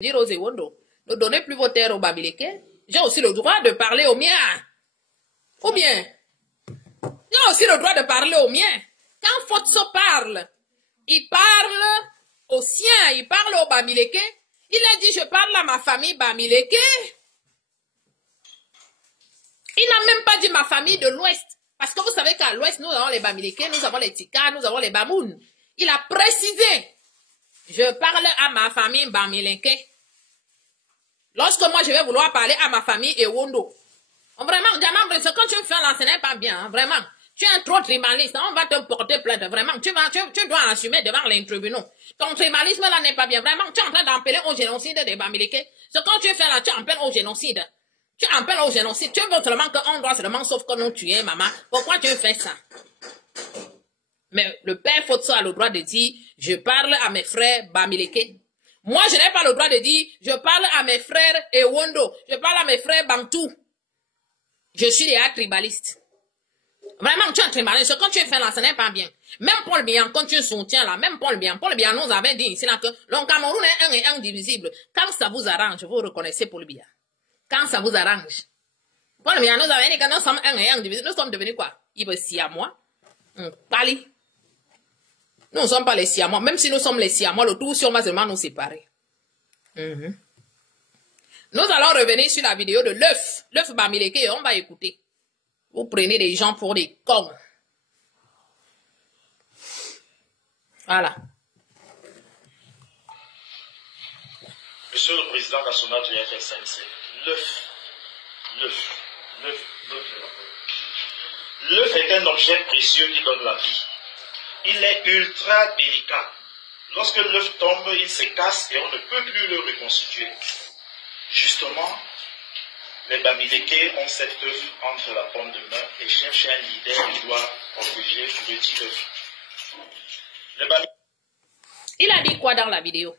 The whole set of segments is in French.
dire aux Ewondo, ne donnez plus vos terres aux Bamileke. J'ai aussi le droit de parler aux miens. Ou bien, j'ai aussi le droit de parler aux miens. Quand Fotso parle, il parle aux siens, il parle aux Bamileke. Il a dit, je parle à ma famille Bamileke. Il n'a même pas dit ma famille de l'Ouest. Parce que vous savez qu'à l'Ouest, nous avons les Bamileke, nous avons les Tika, nous avons les Bamoun. Il a précisé, je parle à ma famille Bamileke. Lorsque moi, je vais vouloir parler à ma famille Ewondo. Vraiment, ce que tu fais là, ce n'est pas bien, hein, vraiment. Tu es un trop tribaliste, on va te porter plainte, vraiment. Tu dois assumer devant les tribunaux. Ton tribalisme là n'est pas bien, vraiment. Tu es en train d'appeler au génocide des Bamileke. Ce que tu fais là, tu appelles au génocide. Tu appelles au génocide. Tu veux seulement qu'on doit seulement, sauf que nous tuer, maman. Pourquoi tu fais ça? Mais le père Fotso a le droit de dire, je parle à mes frères Bamileke. Moi, je n'ai pas le droit de dire, je parle à mes frères Ewondo. Je parle à mes frères Bantou. Je suis des tribalistes. Vraiment, tu es un tribaliste. Ce que tu fais là, ce n'est pas bien. Même Paul Biya, quand tu soutiens là, même Paul Biya nous avait dit ici là que le Cameroun est un et indivisible. Quand ça vous arrange, vous reconnaissez Paul Biya. Quand ça vous arrange. Paul Biya nous avait dit que nous sommes un et indivisible. Nous sommes devenus quoi? Il veut Siamois. Pali. Nous ne sommes pas les Siamois. Même si nous sommes les Siamois, le tout si on va seulement nous séparer. Nous allons revenir sur la vidéo de l'œuf. L'œuf Bamileke, et on va écouter. Vous prenez des gens pour des cons. Voilà. Monsieur le Président national du FSNC, l'œuf est un objet précieux qui donne la vie. Il est ultra délicat. Lorsque l'œuf tombe, il se casse et on ne peut plus le reconstituer. Justement, les Bamileke ont cet œuf entre la paume de main et cherchent un leader qui doit protéger le dit œuf. Il a dit quoi dans la vidéo?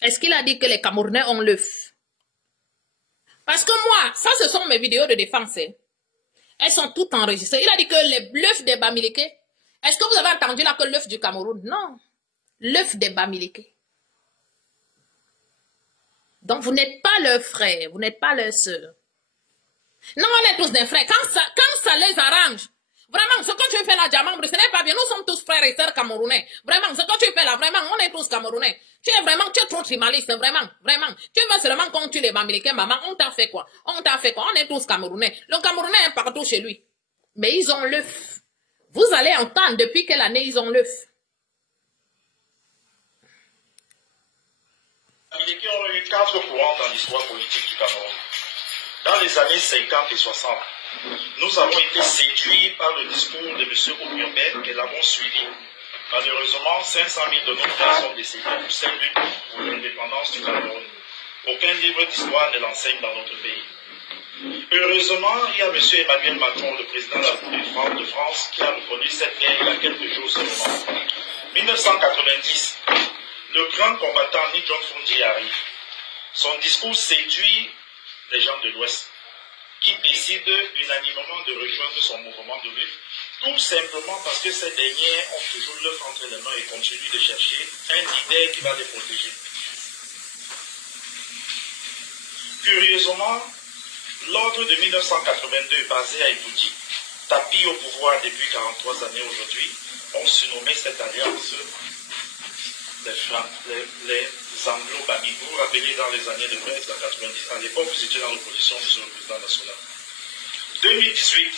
Est-ce qu'il a dit que les Camerounais ont l'œuf? Parce que moi, ça ce sont mes vidéos de défense. Elles sont toutes enregistrées. Il a dit que l'œuf des Bamileke. Est-ce que vous avez entendu là que l'œuf du Cameroun? Non. L'œuf des Bamileke. Donc, vous n'êtes pas leur frère, vous n'êtes pas leur sœur. Non, on est tous des frères. Quand ça les arrange, vraiment, ce que tu fais là, Diamambre, ce n'est pas bien. Nous sommes tous frères et sœurs camerounais. Vraiment, ce que tu fais là, vraiment, on est tous camerounais. Tu es trop trimaliste, vraiment. Tu veux seulement qu'on tue les Bamileke, maman, on t'a fait quoi? On est tous camerounais. Le Camerounais est partout chez lui. Mais ils ont l'œuf. Vous allez entendre depuis quelle année ils ont l'œuf. Les Bamileke ont eu 4 courants dans l'histoire politique du Cameroun. Dans les années 50 et 60, nous avons été séduits par le discours de M. Oumyobé et l'avons suivi. Malheureusement, 500 000 de nos frères sont décédés pour cette lutte pour l'indépendance du Cameroun. Aucun livre d'histoire ne l'enseigne dans notre pays. Heureusement, il y a M. Emmanuel Macron, le président de la République de France, qui a reconnu cette guerre il y a quelques jours seulement. 1990, le grand combattant Ni John Fundi arrive. Son discours séduit les gens de l'Ouest, qui décident unanimement de rejoindre son mouvement de lutte, tout simplement parce que ces derniers ont toujours l'œuf entre les mains et continuent de chercher un leader qui va les protéger. Curieusement, l'ordre de 1982 basé à Iboudi, tapis au pouvoir depuis 43 années aujourd'hui, ont surnommé cette alliance les Anglo-Bami. Vous vous rappelez dans les années de 1990, à l'époque vous étiez dans l'opposition, monsieur le président national. 2018,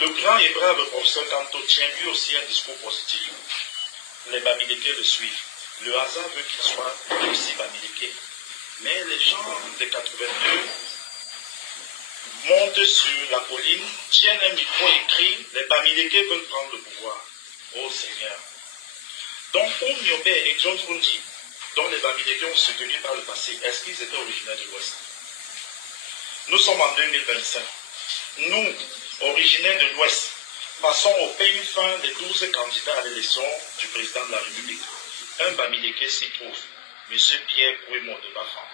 le grand et brave professeur Kanto tient lui aussi un discours positif. Les Bamileke le suivent. Le hasard veut qu'il soit lui aussi Bamileke. Mais les gens de 82 montent sur la colline, tiennent un micro et crient, les Bamileke veulent prendre le pouvoir. Oh Seigneur. Donc Oumyobé et John Fundi, dont les Bamileke ont soutenu par le passé, est-ce qu'ils étaient originaires de l'Ouest? Nous sommes en 2025. Nous, originaires de l'Ouest, passons au peigne fin des 12 candidats à l'élection du président de la République. Un Bamileke s'y trouve, M. Pierre Kouémo de Bafan.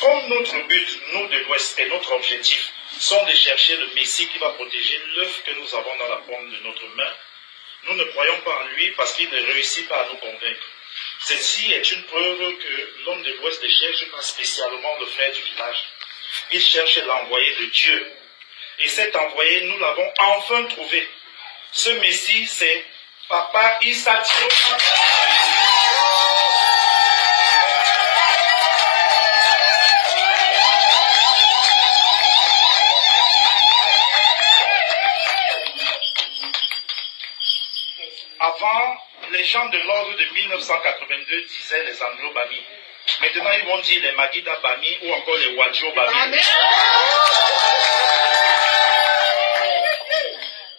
Comme notre but, nous de l'Ouest, et notre objectif sont de chercher le Messie qui va protéger l'œuf que nous avons dans la paume de notre main, nous ne croyons pas en lui parce qu'il ne réussit pas à nous convaincre. Ceci est une preuve que l'homme de l'Ouest ne cherche pas spécialement le frère du village. Il cherche l'envoyé de Dieu. Et cet envoyé, nous l'avons enfin trouvé. Ce Messie, c'est Papa Issa Tiroma. Avant, les gens de l'ordre de 1982 disaient les Anglo-Bami. Maintenant, ils vont dire les Magida Bami ou encore les Wadjo Bami.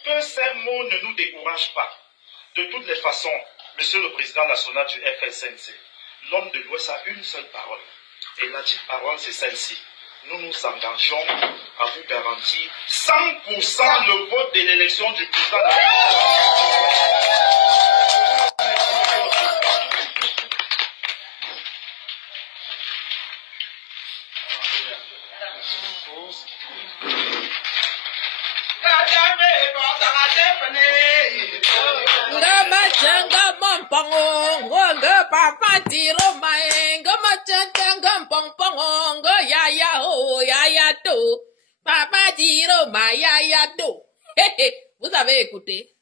Que ces mots ne nous découragent pas. De toutes les façons, Monsieur le Président national du FSNC, l'homme de l'Ouest a une seule parole. Et la dite parole, c'est celle-ci. Nous nous engageons à vous garantir 100% le vote de l'élection du président de la République. Vous avez écouté?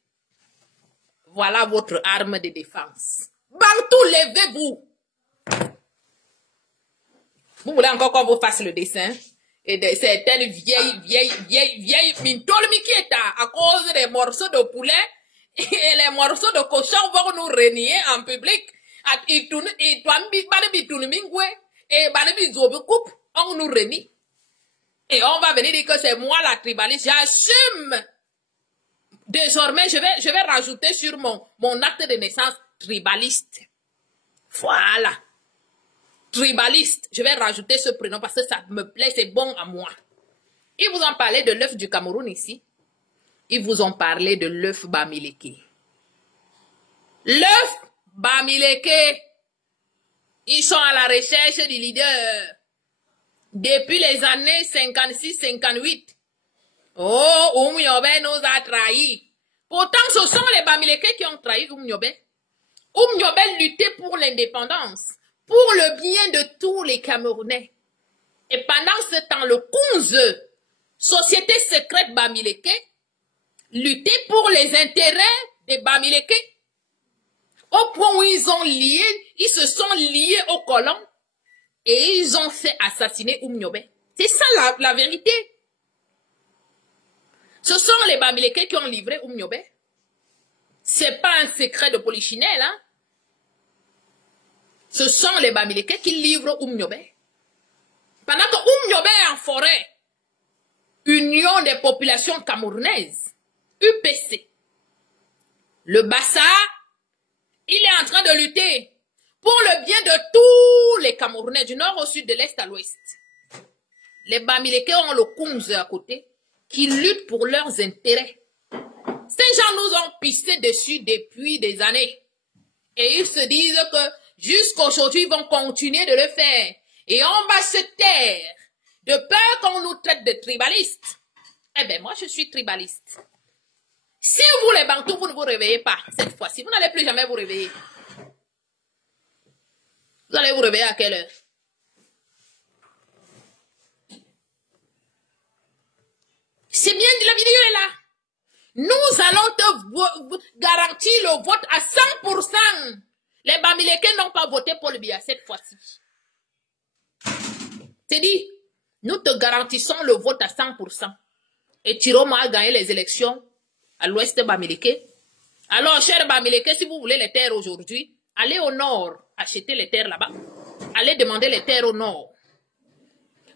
Voilà votre arme de défense. Bantou, levez-vous. Vous voulez encore qu'on vous fasse le dessin? Et de certaines vieilles mintolmi qui est à cause des morceaux de poulet et les morceaux de cochon vont nous renier en public. Et on nous renie. Et on va venir dire que c'est moi la tribaliste. J'assume. Désormais, je vais rajouter sur mon acte de naissance tribaliste. Voilà. Tribaliste. Je vais rajouter ce prénom parce que ça me plaît, c'est bon à moi. Ils vous ont parlé de l'œuf du Cameroun ici. Ils vous ont parlé de l'œuf Bamileke. L'œuf Bamileke. Ils sont à la recherche du leader. Depuis les années 56-58. Oh, Oumniobe nous a trahis. Pourtant, ce sont les Bamileke qui ont trahi Oumniobe. Oumniobe luttait pour l'indépendance, pour le bien de tous les Camerounais. Et pendant ce temps, le Kunze, société secrète Bamileke, luttait pour les intérêts des Bamileke. Au point où ils se sont liés aux colons et ils ont fait assassiner Oumniobe. C'est ça la vérité. Ce sont les Bamileke qui ont livré Oumniobe. C'est pas un secret de polichinelle, hein. Ce sont les Bamileke qui livrent Oumniobe. Pendant que Oumniobe est en forêt, Union des populations camerounaises, UPC, le Bassa, il est en train de lutter pour le bien de tous les Camerounais, du nord au sud, de l'est à l'ouest. Les Bamileke ont le Kunze à côté, qui luttent pour leurs intérêts. Ces gens nous ont pissé dessus depuis des années. Et ils se disent que jusqu'aujourd'hui, ils vont continuer de le faire. Et on va se taire de peur qu'on nous traite de tribalistes. Eh bien, moi, je suis tribaliste. Si vous, les Bantous, vous ne vous réveillez pas cette fois-ci, vous n'allez plus jamais vous réveiller. Vous allez vous réveiller à quelle heure? C'est bien que la vidéo est là. Nous allons te garantir le vote à 100%. Les Bamileke n'ont pas voté pour le Biya cette fois-ci. C'est dit, nous te garantissons le vote à 100%. Et Tiroma a gagné les élections à l'ouest de Bamileke. Alors, chers Bamileke, si vous voulez les terres aujourd'hui, allez au nord, achetez les terres là-bas. Allez demander les terres au nord.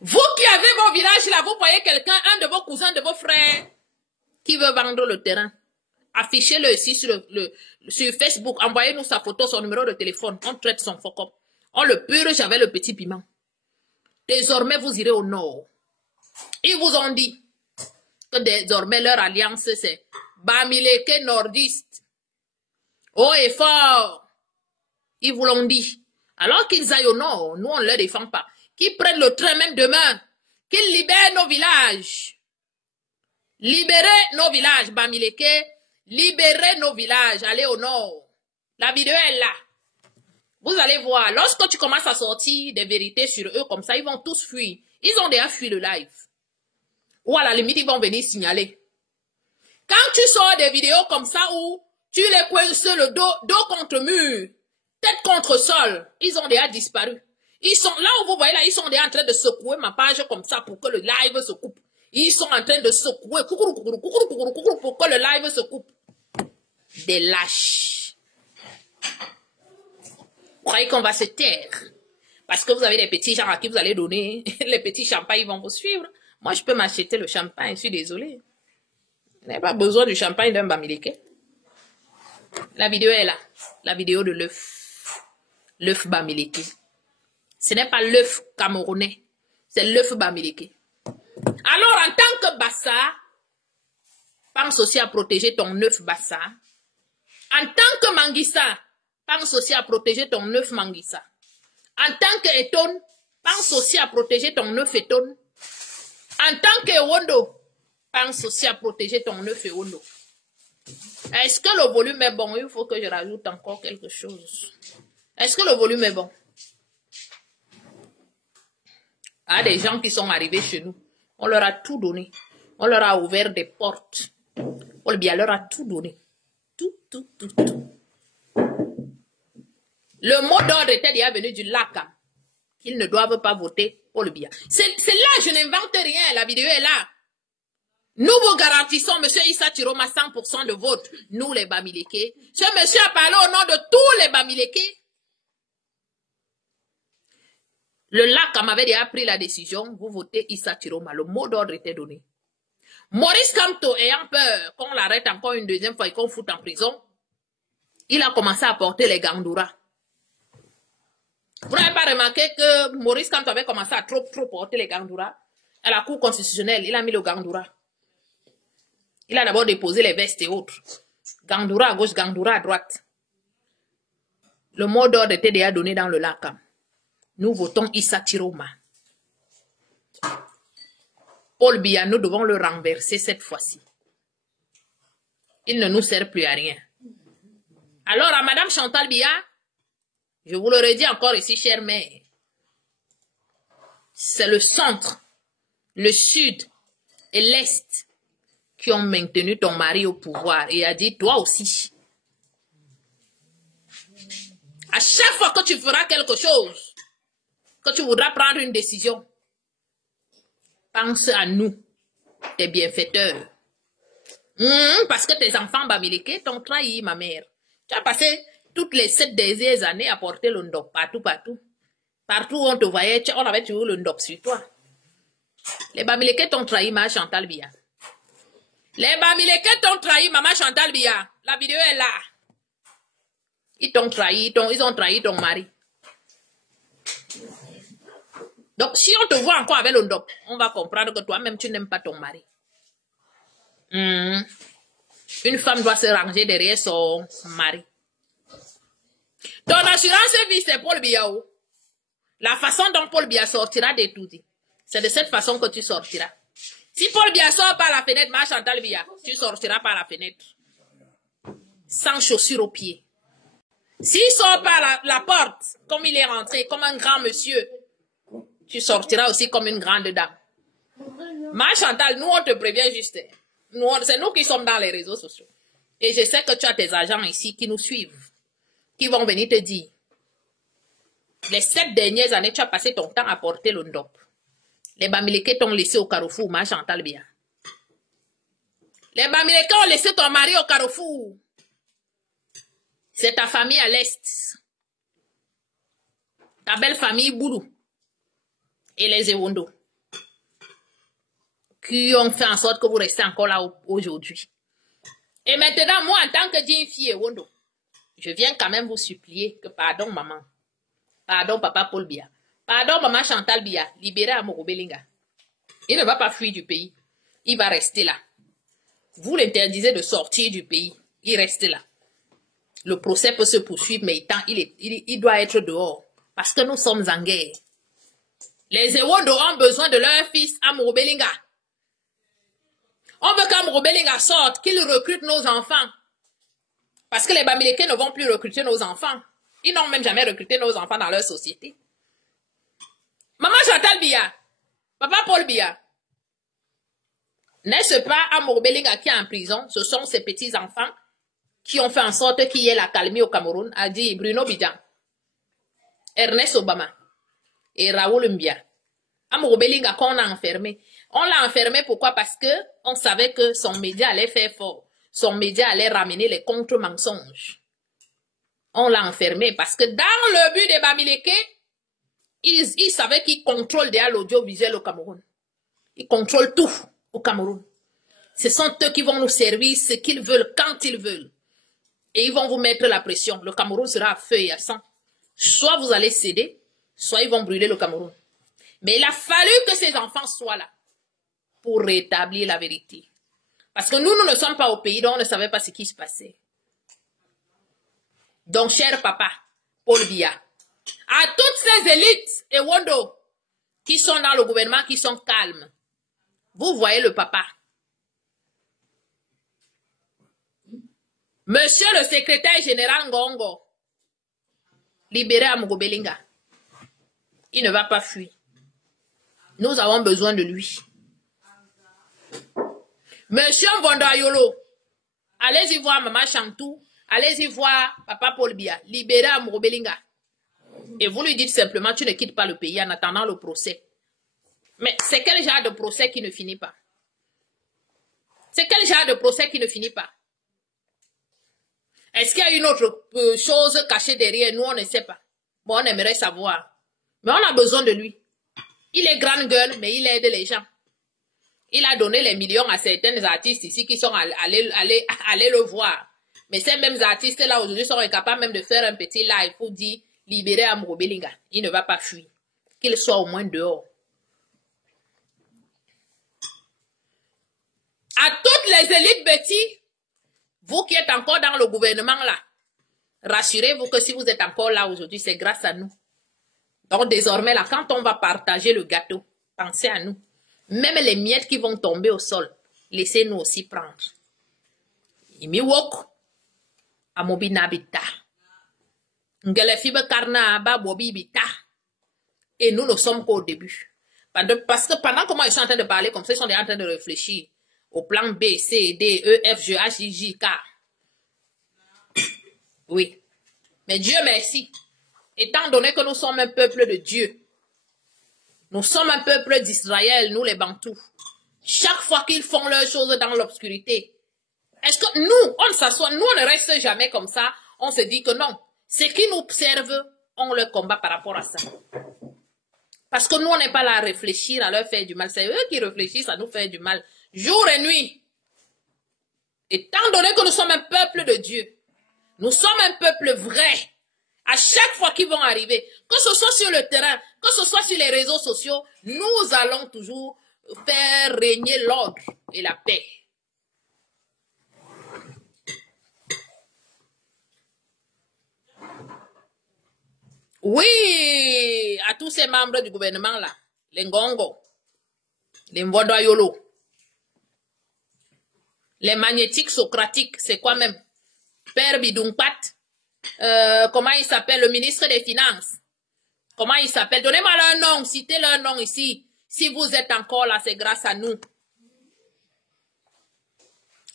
Vous qui avez vos villages là, vous voyez quelqu'un, un de vos cousins, de vos frères, qui veut vendre le terrain. Affichez-le ici sur Facebook. Envoyez-nous sa photo, son numéro de téléphone. On traite son focop. On le purge avec le petit piment. Désormais, vous irez au nord. Ils vous ont dit que désormais, leur alliance, c'est Bamileke nordiste. Haut et fort. Ils vous l'ont dit. Alors qu'ils aillent au nord, nous, on ne les défend pas. Qu'ils prennent le train même demain. Qu'ils libèrent nos villages. Libérez nos villages, Bamileke. Libérez nos villages. Allez au nord. La vidéo est là. Vous allez voir, lorsque tu commences à sortir des vérités sur eux comme ça, ils vont tous fuir. Ils ont déjà fui le live. Ou à la limite, ils vont venir signaler. Quand tu sors des vidéos comme ça où tu les coinces le dos contre mur, tête contre sol, ils ont déjà disparu. Ils sont là où vous voyez là, ils sont déjà en train de secouer ma page comme ça pour que le live se coupe. Ils sont en train de secouer pour que le live se coupe. Des lâches. Vous croyez qu'on va se taire? Parce que vous avez des petits gens à qui vous allez donner. Les petits champagnes, ils vont vous suivre. Moi, je peux m'acheter le champagne, je suis désolée. Je n'ai pas besoin du champagne d'un Bamileke. La vidéo est là. La vidéo de l'œuf. L'œuf Bamileke. Ce n'est pas l'œuf camerounais. C'est l'œuf Bamileke. Alors, en tant que Bassa, pense aussi à protéger ton œuf Bassa. En tant que Manguissa, pense aussi à protéger ton œuf Manguissa. En tant que Eton, pense aussi à protéger ton œuf Eton. En tant que Ewondo, pense aussi à protéger ton œuf Ewondo. Est-ce que le volume est bon? Il faut que je rajoute encore quelque chose. Est-ce que le volume est bon? Il y a des gens qui sont arrivés chez nous. On leur a tout donné. On leur a ouvert des portes. Paul Biya leur a tout donné. Tout. Le mot d'ordre était déjà venu du LACAM. Qu'ils ne doivent pas voter Paul Biya. C'est là, je n'invente rien. La vidéo est là. Nous vous garantissons, monsieur Issa Tiroma, 100% de vote. Nous, les Bamileke. Ce monsieur a parlé au nom de tous les Bamileke. Le LACAM avait déjà pris la décision. Vous votez Issa Tiroma. Le mot d'ordre était donné. Maurice Kamto, ayant peur qu'on l'arrête encore une deuxième fois et qu'on foute en prison, il a commencé à porter les gandouras. Vous n'avez pas remarqué que Maurice Kamto avait commencé à trop porter les gandouras? À la Cour constitutionnelle, il a mis le gandoura. Il a d'abord déposé les vestes et autres. Gandoura à gauche, gandoura à droite. Le mot d'ordre était déjà donné dans le LACAM. Nous votons Issa Tiroma. Paul Biya, nous devons le renverser cette fois-ci. Il ne nous sert plus à rien. Alors, à Madame Chantal Biya, je vous le redis encore ici, chère mère, c'est le centre, le sud et l'est qui ont maintenu ton mari au pouvoir et a dit, toi aussi. À chaque fois que tu feras quelque chose, que tu voudras prendre une décision, pense à nous, tes bienfaiteurs. Parce que tes enfants Bamileke t'ont trahi, ma mère. Tu as passé toutes les 7 dernières années à porter le ndop partout. Partout où on te voyait, on avait toujours le ndop sur toi. Les Bamileke t'ont trahi, ma Chantal Biya. Les Bamileke t'ont trahi, maman Chantal Biya. La vidéo est là. Ils t'ont trahi, ils ont trahi ton mari. Donc, si on te voit encore avec le ndop, on va comprendre que toi-même, tu n'aimes pas ton mari. Une femme doit se ranger derrière son mari. Ton assurance vie, c'est Paul Biya. La façon dont Paul Biya sortira de tout dit, c'est de cette façon que tu sortiras. Si Paul Biya sort par la fenêtre, ma Chantal Biya, tu sortiras par la fenêtre. Sans chaussures aux pieds. S'il sort par la porte, comme il est rentré, comme un grand monsieur, tu sortiras aussi comme une grande dame. Ma Chantal, nous on te prévient juste. C'est nous qui sommes dans les réseaux sociaux. Et je sais que tu as tes agents ici qui nous suivent, qui vont venir te dire, les 7 dernières années, tu as passé ton temps à porter le ndop. Les Bamileke t'ont laissé au carrefour, ma Chantal Biya. Les Bamileke ont laissé ton mari au carrefour. C'est ta famille à l'est. Ta belle famille Boulou. Et les Ewondo. Qui ont fait en sorte que vous restez encore là aujourd'hui. Et maintenant, moi, en tant que digne fille Ewondo, je viens quand même vous supplier que pardon, maman. Pardon, papa Paul Biya. Pardon, maman Chantal Biya. Libérez Amoro Belinga. Il ne va pas fuir du pays. Il va rester là. Vous l'interdisez de sortir du pays. Il reste là. Le procès peut se poursuivre, mais il doit être dehors. Parce que nous sommes en guerre. Les Ewondo ont besoin de leur fils Amoro Belinga. On veut qu'Amoro Belinga sorte, qu'il recrute nos enfants. Parce que les Bamileke ne vont plus recruter nos enfants. Ils n'ont même jamais recruté nos enfants dans leur société. Maman Chantal Biya, papa Paul Biya, n'est-ce pas Amour Belinga qui est en prison? Ce sont ces petits-enfants qui ont fait en sorte qu'il y ait la calmie au Cameroun, a dit Bruno Bidjan, Ernest Obama et Raoul Mbia. Amour Belinga qu'on a enfermé. On l'a enfermé pourquoi? Parce que on savait que son média allait faire fort. Son média allait ramener les contre-mensonges. On l'a enfermé parce que dans le but des Bamileke, ils savaient qu'ils contrôlent déjà l'audiovisuel au Cameroun. Ils contrôlent tout au Cameroun. Ce sont eux qui vont nous servir ce qu'ils veulent, quand ils veulent. Et ils vont vous mettre la pression. Le Cameroun sera à feu et à sang. Soit vous allez céder, soit ils vont brûler le Cameroun. Mais il a fallu que ces enfants soient là pour rétablir la vérité. Parce que nous ne sommes pas au pays, donc on ne savait pas ce qui se passait. Donc, cher papa, Paul Biya, à toutes ces élites et Wondo qui sont dans le gouvernement, qui sont calmes, vous voyez le papa. Monsieur le secrétaire général Ngongo, libéré Amour Belinga. Il ne va pas fuir. Nous avons besoin de lui. Monsieur Vondayolo, allez-y voir Maman Chantou, allez-y voir Papa Paul Biya, libéré Amour Belinga. Et vous lui dites simplement, tu ne quittes pas le pays en attendant le procès. Mais c'est quel genre de procès qui ne finit pas? C'est quel genre de procès qui ne finit pas? Est-ce qu'il y a une autre chose cachée derrière? Nous, on ne sait pas. Bon, on aimerait savoir. Mais on a besoin de lui. Il est grande gueule, mais il aide les gens. Il a donné les millions à certains artistes ici qui sont allés le voir. Mais ces mêmes artistes-là, aujourd'hui, sont incapables même de faire un petit live pour dire libérer Amour Belinga. Il ne va pas fuir. Qu'il soit au moins dehors. À toutes les élites Betty, vous qui êtes encore dans le gouvernement là, rassurez-vous que si vous êtes encore là aujourd'hui, c'est grâce à nous. Donc désormais là, quand on va partager le gâteau, pensez à nous. Même les miettes qui vont tomber au sol, laissez-nous aussi prendre. Imiwok, amobi nabita. Ngelefibe karna ba bobi bita. Et nous ne sommes qu'au début. Parce que pendant que moi je suis en train de parler comme ça, ils sont déjà en train de réfléchir au plan B, C, D, E, F, G, H, I, J, K. Oui. Mais Dieu merci. Étant donné que nous sommes un peuple de Dieu, nous sommes un peuple d'Israël, nous les Bantous. Chaque fois qu'ils font leurs choses dans l'obscurité, est-ce que nous, on s'assoit, nous on ne reste jamais comme ça, on se dit que non. Ceux qui nous observent, on leur combat par rapport à ça. Parce que nous, on n'est pas là à réfléchir, à leur faire du mal. C'est eux qui réfléchissent à nous faire du mal. Jour et nuit. Étant donné que nous sommes un peuple de Dieu, nous sommes un peuple vrai. À chaque fois qu'ils vont arriver, que ce soit sur le terrain, que ce soit sur les réseaux sociaux, nous allons toujours faire régner l'ordre et la paix. Oui, à tous ces membres du gouvernement là, les Ngongo, les Mvodoyolo, les magnétiques socratiques, c'est quoi même? Père Bidungpat, comment il s'appelle, le ministre des Finances? Comment il s'appelle? Donnez-moi leur nom, citez leur nom ici. Si vous êtes encore là, c'est grâce à nous.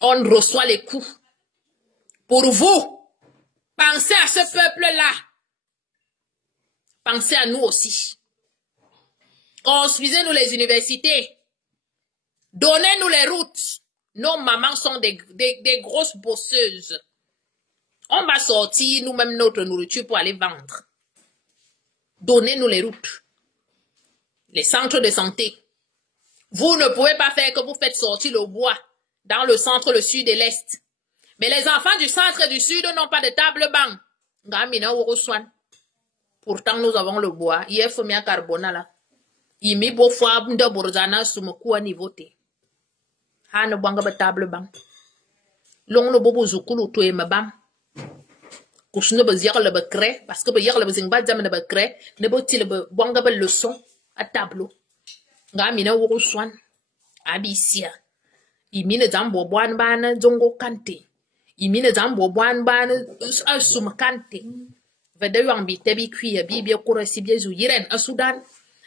On reçoit les coups. Pour vous, pensez à ce peuple-là. Pensez à nous aussi. Construisez-nous les universités. Donnez-nous les routes. Nos mamans sont des grosses bosseuses. On va sortir nous-mêmes notre nourriture pour aller vendre. Donnez-nous les routes. Les centres de santé. Vous ne pouvez pas faire que vous faites sortir le bois dans le centre, le sud et l'est. Mais les enfants du centre et du sud n'ont pas de table-banc. Pourtant, nous avons le bois. Il y a un carbone là. Il met beau fois de borzana sous mon cou à niveau T. Han banga ba table banc. Long no bobo zukulu to e mabam. Kusne ba ziyar le ba cré parce que ba yar le ba zingba jam ne ba cré ne ba ti le ba banga ba leçon à tableau. Nga mina wo swan abisia. Imine zambo bwan bana zongo kante. Imine zambo bwan bana asum kante. Vede yuang bi tebi kuya bi bi kura si bi zu yiren a Sudan.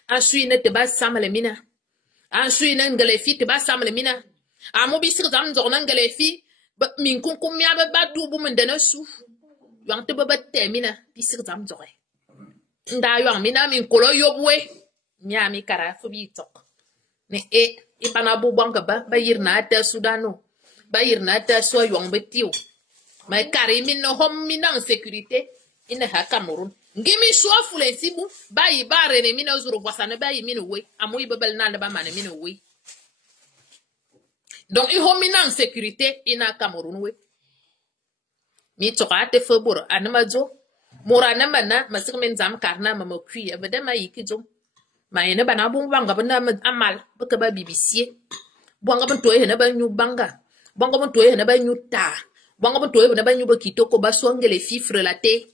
A sui ne te ba samle mina. A sui ne ngale fi te ba samle mina. A mo bi sir zam zor na ngale fi. Min kun kum ya ba dubu mun dana su. Yuang te ba te mina bi sir zam zor. Nda yuang mina min kolo yobwe. Mia mi kara fu bi tok. Ne ipana bu banga ba yirna ta Sudano. Ba yirna ta so yuang betiw. Ma kari min no hom min en sécurité. Ina ha Cameroun. Ngimi so fule sibu ba yi ba rene mina zuru wasane ba yi mina we amoyi bebel na ba mane mina we. Donc i ho mina en sécurité ina Cameroun we. Mi toka te febur anamazo mora na mana masik men zam karna mama kui abada ma yikizo. Ma yene bana bu banga bana amal baka ba BBC. Banga bon toye na ba nyu banga. Banga bon toye na ba nyu ta. Banga bon toye na ba nyu ba kitoko ba swangele fifre la te.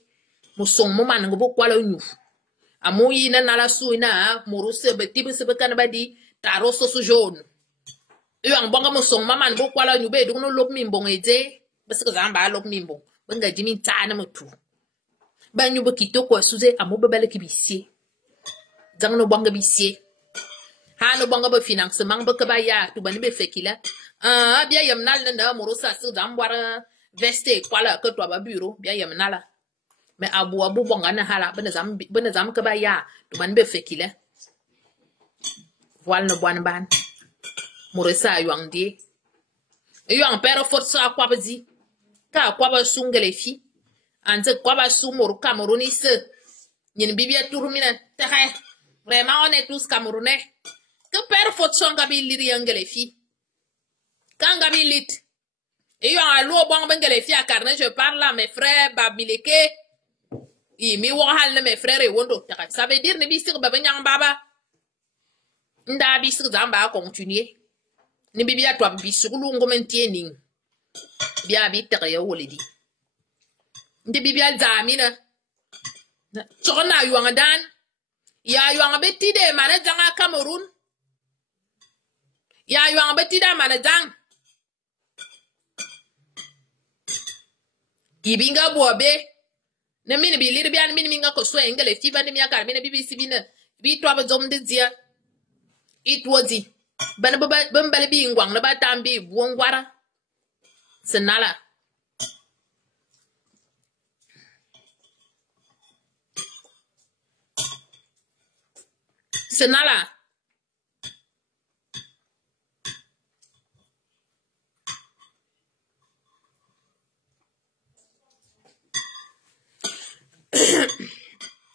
Musong mo man ngo kwala nyu amoyi na nala su ina moro se betibe se bekana badi taro so su jaune yo ang bonga musong maman bo kwala nyu be dugno lok mi mbong eje bas ka zamba lok mi mbong benga jimi tana mutu ba nyu bo kitoko suze amo bebele kibisie zangno bonga bisie ha no bonga bo financement bo ka ba ya tu bani be fekila bia yamnal na moro sa su zambwara veste kwala ka to ba bureau bia yamnala. Mais abu bonga na hala bena zam ka ba ya to man be fekile voile no bon ban muresa yuang di yuang pero força kwa bazi ka kwa ba sungele fi ante kwa ba su mor Camerouni se nyin bibia turmina très vraiment on est tous camerounais que pero força ngabi liri ngele fi kanga bi lit yuang alo bon bengele fi a carnet je parle à mes frères Bamileke. Mi wahal na mes frères et wondo. Ça veut dire ne bisir baba nyang baba. Nda bisir zamba continuer. Ne bibia to bisir lungo mentiening. Bia bi tere ya woledi. Nde bibia zamina. Chona yuang dan. Ya yuang beti de mana janga Cameroun. Ya yuang beti da mana jang. Gibinga bobe. Ne mini bi liri bian mini minga ko so engele fi ba ni mi aka mini BBC bi na bi to ba zom de dia it wodi ban ba bale bi ngwang na ba tambi buongwara senala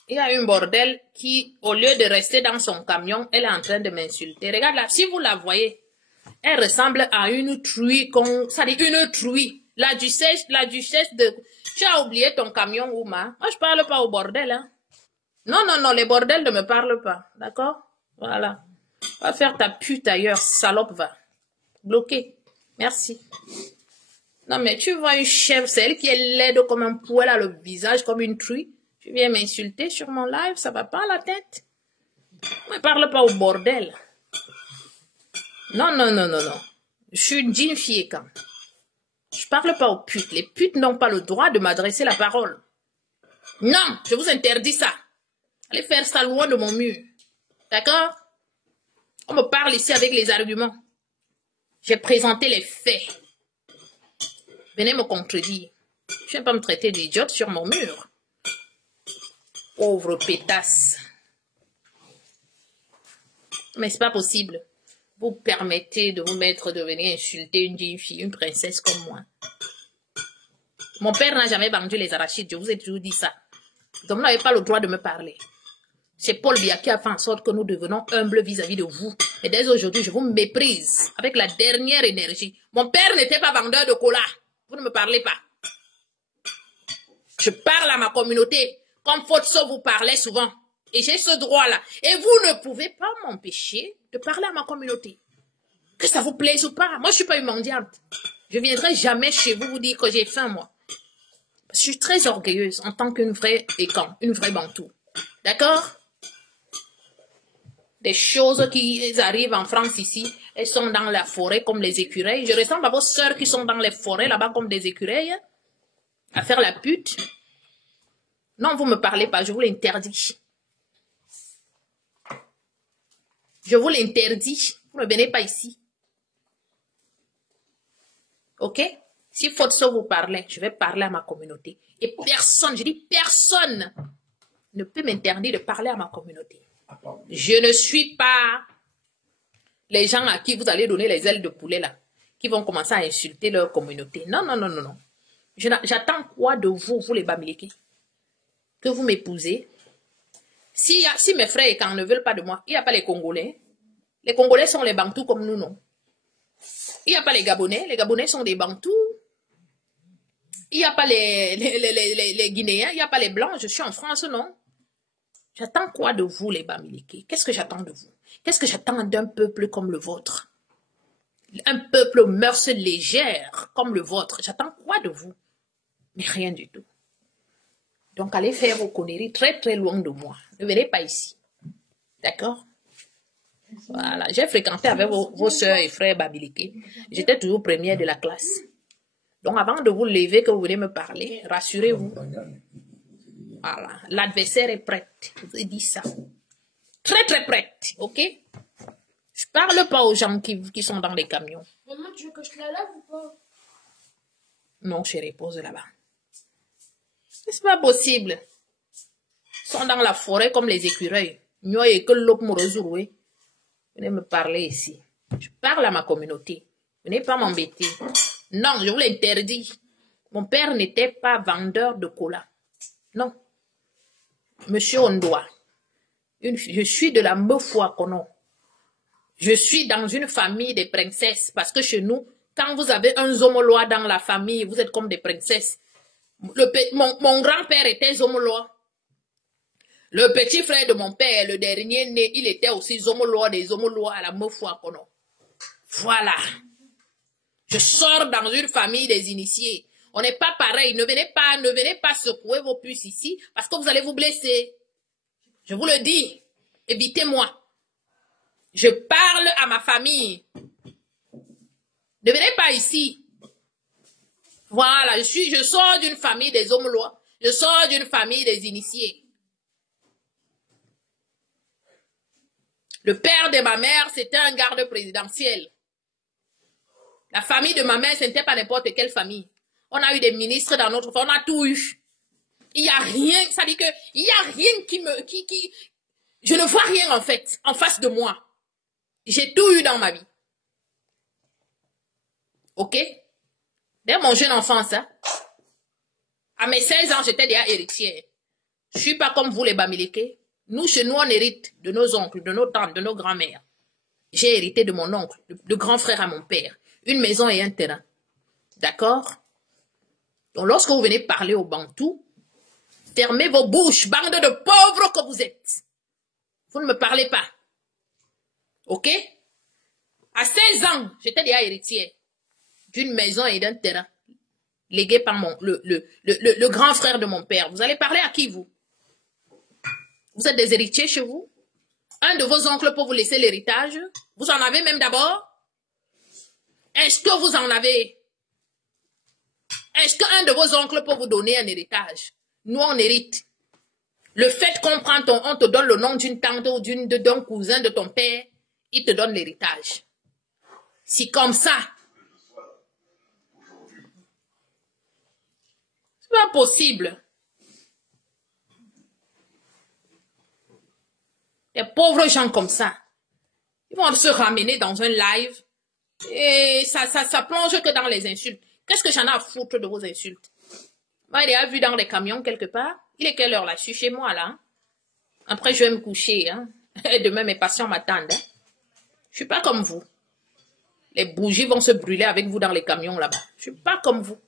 Il y a un bordel qui, au lieu de rester dans son camion, elle est en train de m'insulter. Regarde là, si vous la voyez, elle ressemble à une truie, ça dit une truie. La duchesse de... Tu as oublié ton camion, Ouma. Moi, je parle pas au bordel, hein. Non, les bordels ne me parlent pas. D'accord? Voilà. Va faire ta pute ailleurs, salope, va. Bloqué. Merci. Non, mais tu vois une chèvre, c'est elle qui est laide comme un poil à le visage, comme une truie. Tu viens m'insulter sur mon live, ça va pas à la tête? Ne parle pas au bordel. Non. Je suis une jeune fille quand. Je parle pas aux putes. Les putes n'ont pas le droit de m'adresser la parole. Non, je vous interdis ça. Allez faire ça loin de mon mur. D'accord? On me parle ici avec les arguments. J'ai présenté les faits. Venez me contredire. Je viens pas me traiter d'idiote sur mon mur. Pauvre pétasse. Mais c'est pas possible. Vous permettez de vous mettre de venir insulter une jeune fille, une princesse comme moi. Mon père n'a jamais vendu les arachides, je vous ai toujours dit ça. Donc vous n'avez pas le droit de me parler. C'est Paul Biya qui a fait en sorte que nous devenons humbles vis-à-vis de vous. Et dès aujourd'hui, je vous méprise avec la dernière énergie. Mon père n'était pas vendeur de cola. Vous ne me parlez pas. Je parle à ma communauté comme Fotso vous parlait souvent. Et j'ai ce droit-là. Et vous ne pouvez pas m'empêcher de parler à ma communauté. Que ça vous plaise ou pas. Moi, je suis pas une mendiante. Je viendrai jamais chez vous dire que j'ai faim, moi. Je suis très orgueilleuse en tant qu'une vraie Ekan, une vraie Bantou. D'accord? Des choses qui arrivent en France ici, elles sont dans la forêt comme les écureuils. Je ressemble à vos sœurs qui sont dans les forêts là-bas comme des écureuils, à faire la pute. Non, vous ne me parlez pas, je vous l'interdis. Je vous l'interdis. Vous ne venez pas ici. Ok? Si Fotso vous parlait, je vais parler à ma communauté. Et personne, je dis personne, ne peut m'interdire de parler à ma communauté. Je ne suis pas les gens à qui vous allez donner les ailes de poulet là, qui vont commencer à insulter leur communauté. Non, non, non, non, non. J'attends quoi de vous, vous les Bamileke? Que vous m'épousez. Si mes frères et quand ne veulent pas de moi, il n'y a pas les Congolais. Les Congolais sont les Bantous comme nous, non? Il n'y a pas les Gabonais. Les Gabonais sont des Bantous. Il n'y a pas les Guinéens. Il n'y a pas les Blancs. Je suis en France, non? J'attends quoi de vous, les Bamileke? Qu'est-ce que j'attends de vous? Qu'est-ce que j'attends d'un peuple comme le vôtre? Un peuple aux mœurs légères comme le vôtre. J'attends quoi de vous? Mais rien du tout. Donc, allez faire vos conneries très, très loin de moi. Ne venez pas ici. D'accord? Voilà. J'ai fréquenté avec vos soeurs et frères Bamileke. J'étais toujours première de la classe. Donc, avant de vous lever, que vous venez me parler, rassurez-vous. Voilà. L'adversaire est prête. Je vous ai dit ça. Très, très prête. OK? Je parle pas aux gens qui sont dans les camions. Maman, tu veux que je te la lave ou pas? Non, chérie, pose là-bas. C'est pas possible. Ils sont dans la forêt comme les écureuils. Venez me parler ici. Je parle à ma communauté. Venez pas m'embêter. Non, je vous l'interdis. Mon père n'était pas vendeur de cola. Non. Monsieur Ondoa. Je suis de la Meufou Kono. Je suis dans une famille de princesses. Parce que chez nous, quand vous avez un Zomoloa dans la famille, vous êtes comme des princesses. Mon grand-père était Zomoloa. Le petit frère de mon père, le dernier né, il était aussi Zomoloa des Zomoloa à la Meufou Kono. Voilà. Je sors dans une famille des initiés. On n'est pas pareil. Ne venez pas secouer vos puces ici parce que vous allez vous blesser. Je vous le dis. Évitez-moi. Je parle à ma famille. Ne venez pas ici. Voilà, je sors d'une famille des Zomolois. Je sors d'une famille des initiés. Le père de ma mère, c'était un garde présidentiel. La famille de ma mère, ce n'était pas n'importe quelle famille. On a eu des ministres dans notre famille, on a tout eu. Il n'y a rien, ça dit que il n'y a rien qui je ne vois rien en fait, en face de moi. J'ai tout eu dans ma vie. Ok? Dès mon jeune enfance, hein, à mes 16 ans, j'étais déjà héritière. Je ne suis pas comme vous les Bamileke. Nous, chez nous, on hérite de nos oncles, de nos tantes, de nos grands-mères. J'ai hérité de mon oncle, de grand frère à mon père. Une maison et un terrain. D'accord? Donc, lorsque vous venez parler aux Bantous, fermez vos bouches, bande de pauvres que vous êtes. Vous ne me parlez pas. Ok? À 16 ans, j'étais déjà héritière d'une maison et d'un terrain légué par le grand frère de mon père. Vous allez parler à qui, vous? Vous êtes des héritiers chez vous? Un de vos oncles peut vous laisser l'héritage? Vous en avez même d'abord? Est-ce que vous en avez? Est-ce qu'un de vos oncles peut vous donner un héritage? Nous, on hérite. Le fait qu'on prend on te donne le nom d'une tante ou d'un cousin de ton père, il te donne l'héritage. C'est comme ça. C'est pas possible. Les pauvres gens comme ça, ils vont se ramener dans un live et ça plonge que dans les insultes. Qu'est-ce que j'en ai à foutre de vos insultes? Moi, il a vu dans les camions quelque part. Il est quelle heure là? Je suis chez moi là. Hein? Après, je vais me coucher. Hein? Demain, mes patients m'attendent. Hein? Je suis pas comme vous. Les bougies vont se brûler avec vous dans les camions là-bas. Je suis pas comme vous.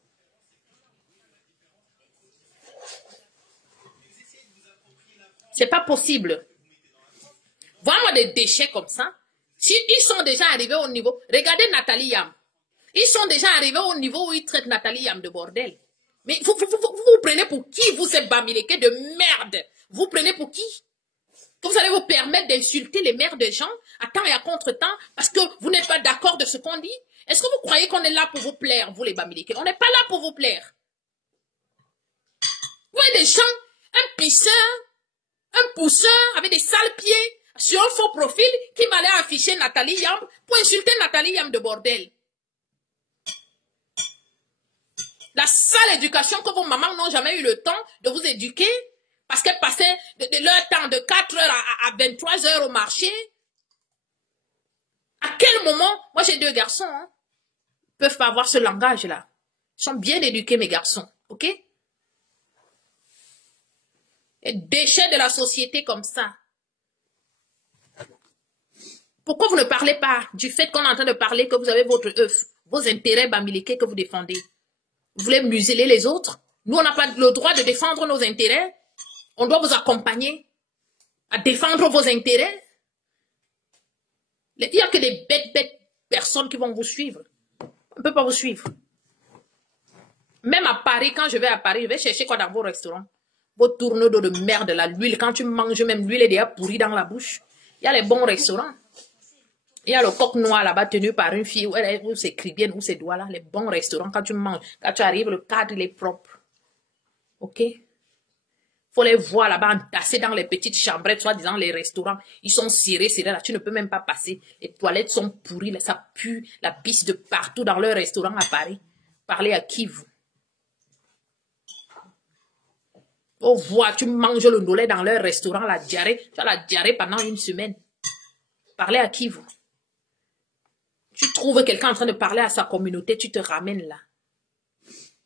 C'est pas possible. Voir des déchets comme ça. Si ils sont déjà arrivés au niveau... Regardez Nathalie Yam. Ils sont déjà arrivés au niveau où ils traitent Nathalie Yam de bordel. Mais vous prenez pour qui, vous, ces Bamileke de merde? Vous prenez pour qui? Que vous allez vous permettre d'insulter les mères des gens à temps et à contre-temps parce que vous n'êtes pas d'accord de ce qu'on dit? Est-ce que vous croyez qu'on est là pour vous plaire, vous les Bamileke? On n'est pas là pour vous plaire. Vous voyez des gens, un pisseur, un pousseur avec des sales pieds sur un faux profil qui m'allait afficher Nathalie Yamb pour insulter Nathalie Yamb de bordel. La sale éducation que vos mamans n'ont jamais eu le temps de vous éduquer parce qu'elles passaient de leur temps de 4 heures à 23 heures au marché. À quel moment, moi j'ai 2 garçons, hein, peuvent pas avoir ce langage-là. Ils sont bien éduqués, mes garçons, ok? Les déchets de la société comme ça. Pourquoi vous ne parlez pas du fait qu'on est en train de parler que vous avez votre œuf, vos intérêts bamiliqués que vous défendez? Vous voulez museler les autres? Nous, on n'a pas le droit de défendre nos intérêts. On doit vous accompagner à défendre vos intérêts. Il n'y a que des bêtes personnes qui vont vous suivre. On ne peut pas vous suivre. Même à Paris, quand je vais à Paris, je vais chercher quoi dans vos restaurants? Vos tourneaux d'eau de merde, l'huile. Quand tu manges, même l'huile est déjà pourrie dans la bouche. Il y a les bons restaurants. Il y a le coq noir là-bas tenu par une fille où c'est cribienne, où c'est doigts là. Les bons restaurants, quand tu manges, quand tu arrives, le cadre, il est propre. Ok? Faut les voir là-bas entassés dans les petites chambrettes, soi-disant les restaurants. Ils sont serrés là. Tu ne peux même pas passer. Les toilettes sont pourries, là, ça pue, la pisse de partout dans leur restaurant à Paris. Parlez à qui, vous? Faut voir, tu manges le nolet dans leur restaurant, la diarrhée. Tu as la diarrhée pendant 1 semaine. Parlez à qui, vous? Tu trouves quelqu'un en train de parler à sa communauté, tu te ramènes là.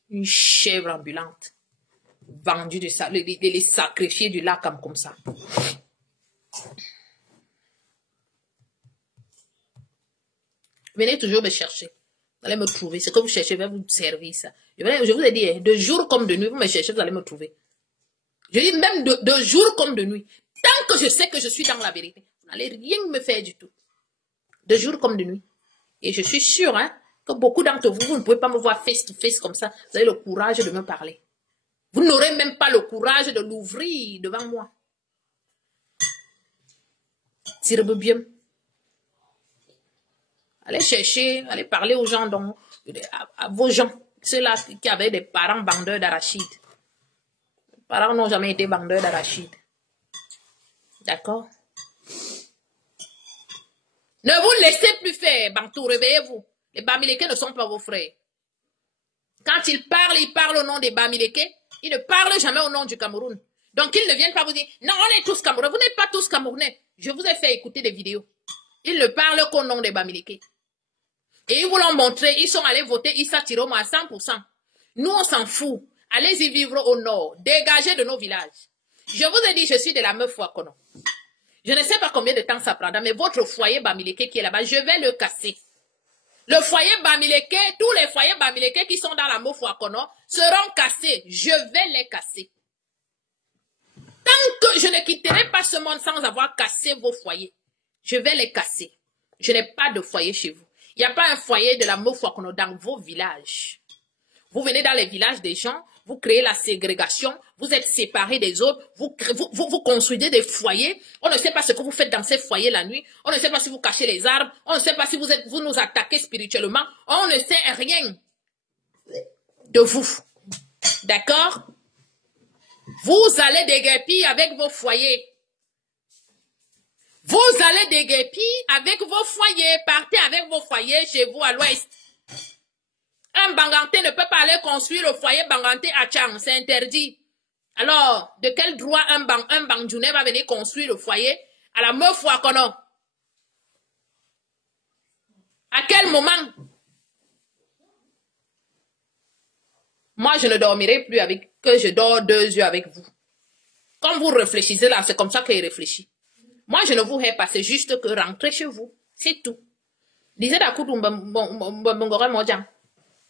Une chèvre ambulante. Vendue de ça, les sacrifiés du lac comme ça. Venez toujours me chercher. Vous allez me trouver. Ce que vous cherchez, je vais vous servir ça. Je vous ai dit, de jour comme de nuit, vous me cherchez, vous allez me trouver. Je dis même de jour comme de nuit. Tant que je sais que je suis dans la vérité, vous n'allez rien me faire du tout. De jour comme de nuit. Et je suis sûre, hein, que beaucoup d'entre vous, vous ne pouvez pas me voir face to face comme ça. Vous avez le courage de me parler. Vous n'aurez même pas le courage de l'ouvrir devant moi. Tirez bien. Allez chercher, allez parler aux gens, à vos gens. Ceux-là qui avaient des parents vendeurs d'arachides. Les parents n'ont jamais été vendeurs d'arachides. D'accord? Ne vous laissez plus faire, Bantou, réveillez-vous. Les Bamileke ne sont pas vos frères. Quand ils parlent au nom des Bamileke. Ils ne parlent jamais au nom du Cameroun. Donc, ils ne viennent pas vous dire, non, on est tous Camerounais. Vous n'êtes pas tous Camerounais. Je vous ai fait écouter des vidéos. Ils ne parlent qu'au nom des Bamileke. Et ils vous l'ont montré. Ils sont allés voter Issa Tiroma à 100%. Nous, on s'en fout. Allez-y vivre au nord. Dégagez de nos villages. Je vous ai dit, je suis de la meuf Wakono. Je ne sais pas combien de temps ça prendra, mais votre foyer Bamileke qui est là-bas, je vais le casser. Le foyer Bamileke, tous les foyers Bamileke qui sont dans la meuf Wakono seront cassés. Je vais les casser. Tant que je ne quitterai pas ce monde sans avoir cassé vos foyers, je vais les casser. Je n'ai pas de foyer chez vous. Il n'y a pas un foyer de la meuf Wakono dans vos villages. Vous venez dans les villages des gens, vous créez la ségrégation, vous êtes séparés des autres, vous construisez des foyers. On ne sait pas ce que vous faites dans ces foyers la nuit. On ne sait pas si vous cachez les arbres. On ne sait pas si vous nous attaquez spirituellement. On ne sait rien de vous. D'accord? Vous allez déguerpir avec vos foyers. Vous allez déguerpir avec vos foyers. Partez avec vos foyers chez vous à l'ouest. Un Banganté ne peut pas aller construire le foyer Banganté à Tchang, c'est interdit. Alors, de quel droit un Bangjounais va venir construire le foyer à la meuf Wakono? À quel moment? Moi, je ne dormirai plus avec que je dors 2 yeux avec vous. Quand vous réfléchissez là, c'est comme ça qu'il réfléchit. Moi, je ne vous hais pas, c'est juste que rentrez chez vous. C'est tout. Lisez la coupe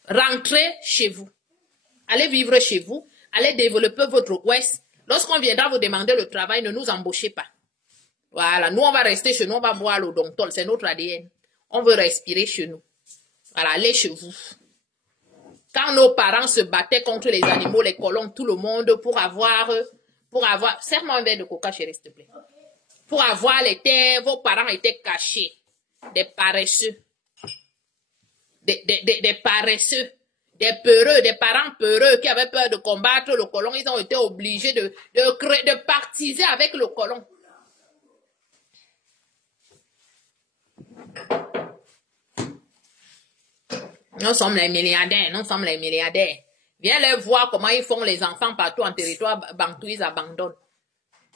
rentrez chez vous. Allez vivre chez vous. Allez développer votre ouest. Lorsqu'on viendra vous demander le travail, ne nous embauchez pas. Voilà, nous on va rester chez nous, on va boire l'odontol, c'est notre ADN. On veut respirer chez nous. Voilà, allez chez vous. Quand nos parents se battaient contre les animaux, les colons, tout le monde, pour avoir, serre-moi un verre de coca, chérie, s'il te plaît. Pour avoir les terres, vos parents étaient cachés. Des paresseux. Des paresseux, des peureux, des parents peureux qui avaient peur de combattre le colon, ils ont été obligés de partiser avec le colon. Nous sommes les milliardaires, nous sommes les milliardaires. Viens les voir comment ils font les enfants partout en territoire bantou, ils abandonnent.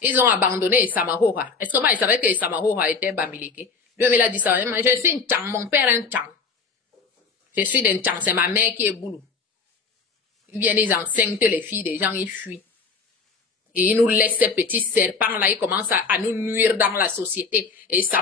Ils ont abandonné Samahoha. Est-ce que moi, ils savaient que Samahoha était Bamileke? Lui, il a dit ça. Je suis une Tchang, mon père est un Tchang. Je suis d'un Tchang, c'est ma mère qui est boulou. Ils viennent, ils enseignent les filles des gens, ils fuient. Et ils nous laissent ces petits serpents-là, ils commencent à nous nuire dans la société. Et ça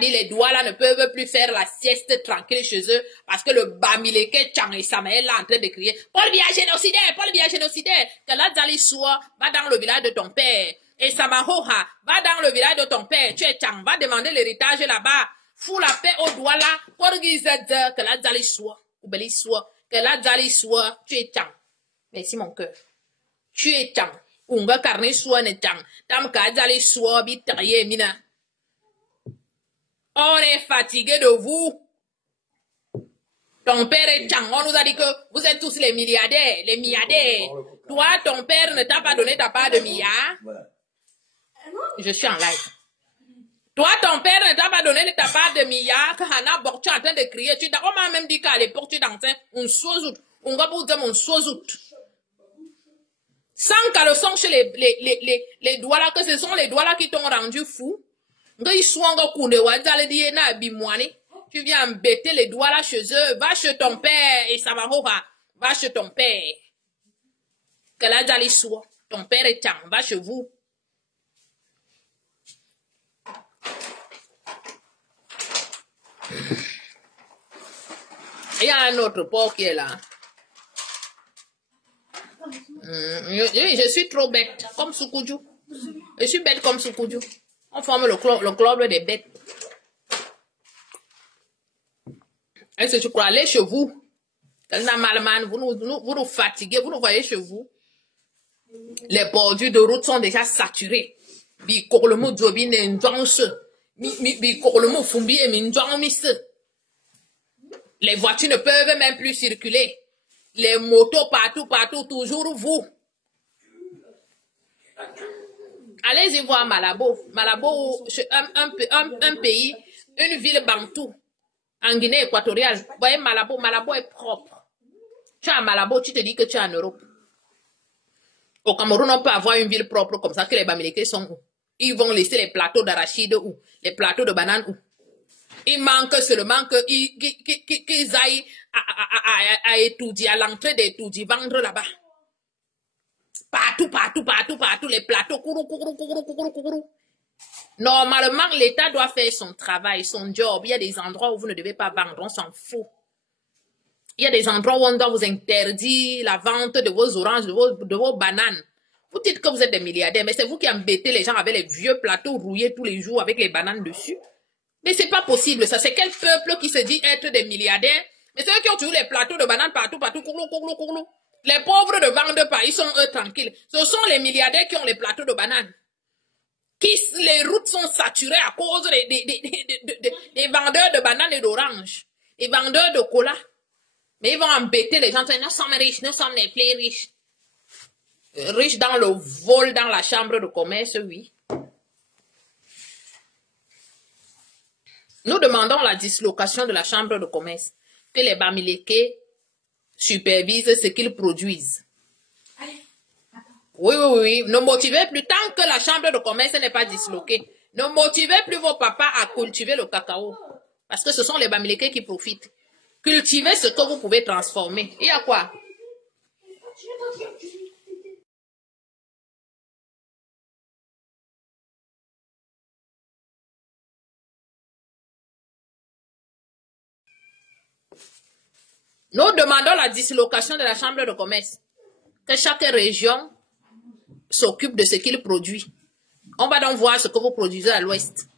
dit, les doigts là ne peuvent plus faire la sieste tranquille chez eux parce que le Bamileke Tchang et Samaël là en train de crier « Paul Biya génocidaire, Paul Biya génocidaire !» Que là, Zali Soua, va dans le village de ton père. Et Samahoha, va dans le village de ton père. Tu es Tchang, va demander l'héritage là-bas. Fous la paix au doigt là. Pour que là, Zali Soua, ou Beli Soua, que là, Zali Soua, tu es Tchang. Merci mon cœur. Tu es Tchang. Unga carne Soua ne Tchang. Tam ka Zali Soua, bitaye mina. On est fatigué de vous. Ton père est Tchang. On nous a dit que vous êtes tous les milliardaires, les milliardaires. Toi, ton père ne t'a pas donné ta part de milliards. Je suis en live. Toi, ton père ne t'a pas donné ta part de milliards. Hana Bok, tu es en train de crier. On m'a même dit qu'à l'époque, tu dansais un sozout. On va vous dire mon sozout. Sans caleçon chez les doigts là, que ce sont les doigts là qui t'ont rendu fou. Tu viens embêter les doigts là chez eux. Va chez ton père et Samahoha. Va chez ton père. Que là, Zali soit. Ton père est Tchang. Va chez vous. Il y a un autre porc qui est là. Je suis trop bête, comme Soukoudjou. Je suis bête comme Soukoudjou. On forme le club des bêtes. Est-ce que tu crois aller chez vous? Vous nous fatiguez, vous nous voyez chez vous. Les bordures de route sont déjà saturées. Les voitures ne peuvent même plus circuler. Les motos partout, toujours vous. Allez-y voir Malabo. Malabo, un pays, une ville bantou, en Guinée équatoriale. Vous voyez Malabo, Malabo est propre. Tu es à Malabo, tu te dis que tu es en Europe. Au Cameroun, on peut avoir une ville propre comme ça, que les Bamileke sont où? Ils vont laisser les plateaux d'arachide où? Les plateaux de bananes où? Il manque seulement qu'ils aillent à étudier, à l'entrée d'étudier, vendre là-bas. Partout, les plateaux, courou. Normalement, l'État doit faire son travail, son job. Il y a des endroits où vous ne devez pas vendre, on s'en fout. Il y a des endroits où on doit vous interdire la vente de vos oranges, de vos bananes. Vous dites que vous êtes des milliardaires, mais c'est vous qui embêtez les gens avec les vieux plateaux rouillés tous les jours avec les bananes dessus. Mais c'est pas possible, ça. C'est quel peuple qui se dit être des milliardaires? Mais c'est eux qui ont toujours les plateaux de bananes partout, courlou. Les pauvres ne vendent pas, ils sont eux tranquilles. Ce sont les milliardaires qui ont les plateaux de bananes. Les routes sont saturées à cause des vendeurs de bananes et d'oranges. Les vendeurs de cola. Mais ils vont embêter les gens. Nous sommes riches, nous sommes les plus riches. Riches dans le vol, dans la chambre de commerce, oui. Nous demandons la dislocation de la chambre de commerce. Que les Bamileke supervisent ce qu'ils produisent. Oui. Ne motivez plus, tant que la chambre de commerce n'est pas disloquée, ne motivez plus vos papas à cultiver le cacao. Parce que ce sont les Bamileke qui profitent. Cultivez ce que vous pouvez transformer. Il y a quoi? Nous demandons la dislocation de la chambre de commerce. Que chaque région s'occupe de ce qu'il produit. On va donc voir ce que vous produisez à l'ouest.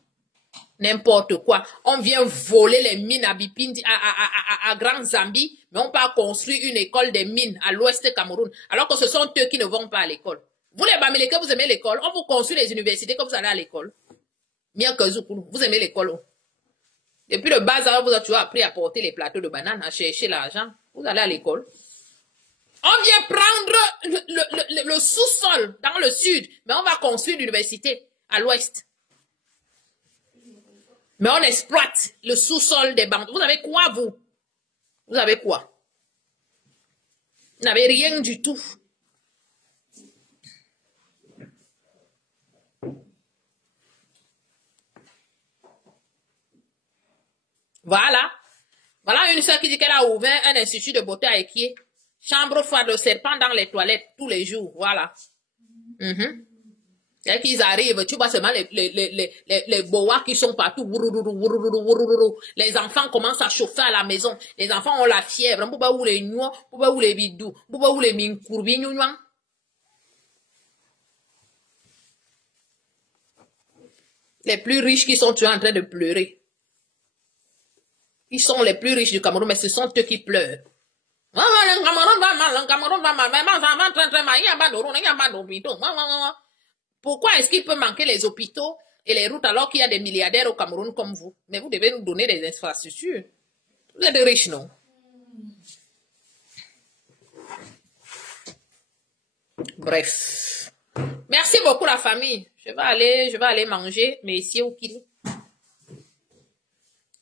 N'importe quoi. On vient voler les mines à Bipindi, à Grand Zambie, mais on va construire une école des mines à l'ouest du Cameroun, alors que ce sont eux qui ne vont pas à l'école. Vous les Bamileke, vous aimez l'école. On vous construit les universités que vous allez à l'école. Vous aimez l'école. Depuis le bas âge, vous avez toujours appris à porter les plateaux de bananes, à chercher l'argent. Vous allez à l'école. On vient prendre le sous-sol dans le sud, mais on va construire l'université à l'ouest. Mais on exploite le sous-sol des banques. Vous avez quoi, vous? Vous avez quoi? Vous n'avez rien du tout. Voilà. Voilà une soeur qui dit qu'elle a ouvert un institut de beauté à Ekié. Chambre froide, le serpent dans les toilettes tous les jours. Voilà. Dès qu'ils arrivent, tu vois seulement les boas qui sont partout. Les enfants commencent à chauffer à la maison. Les enfants ont la fièvre. Les plus riches qui sont en train de pleurer. Ils sont les plus riches du Cameroun, mais ce sont eux qui pleurent. Pourquoi est-ce qu'il peut manquer les hôpitaux et les routes alors qu'il y a des milliardaires au Cameroun comme vous? Mais vous devez nous donner des infrastructures. Vous êtes riches, non? Bref. Merci beaucoup la famille. Je vais aller manger, mais ici au Kili.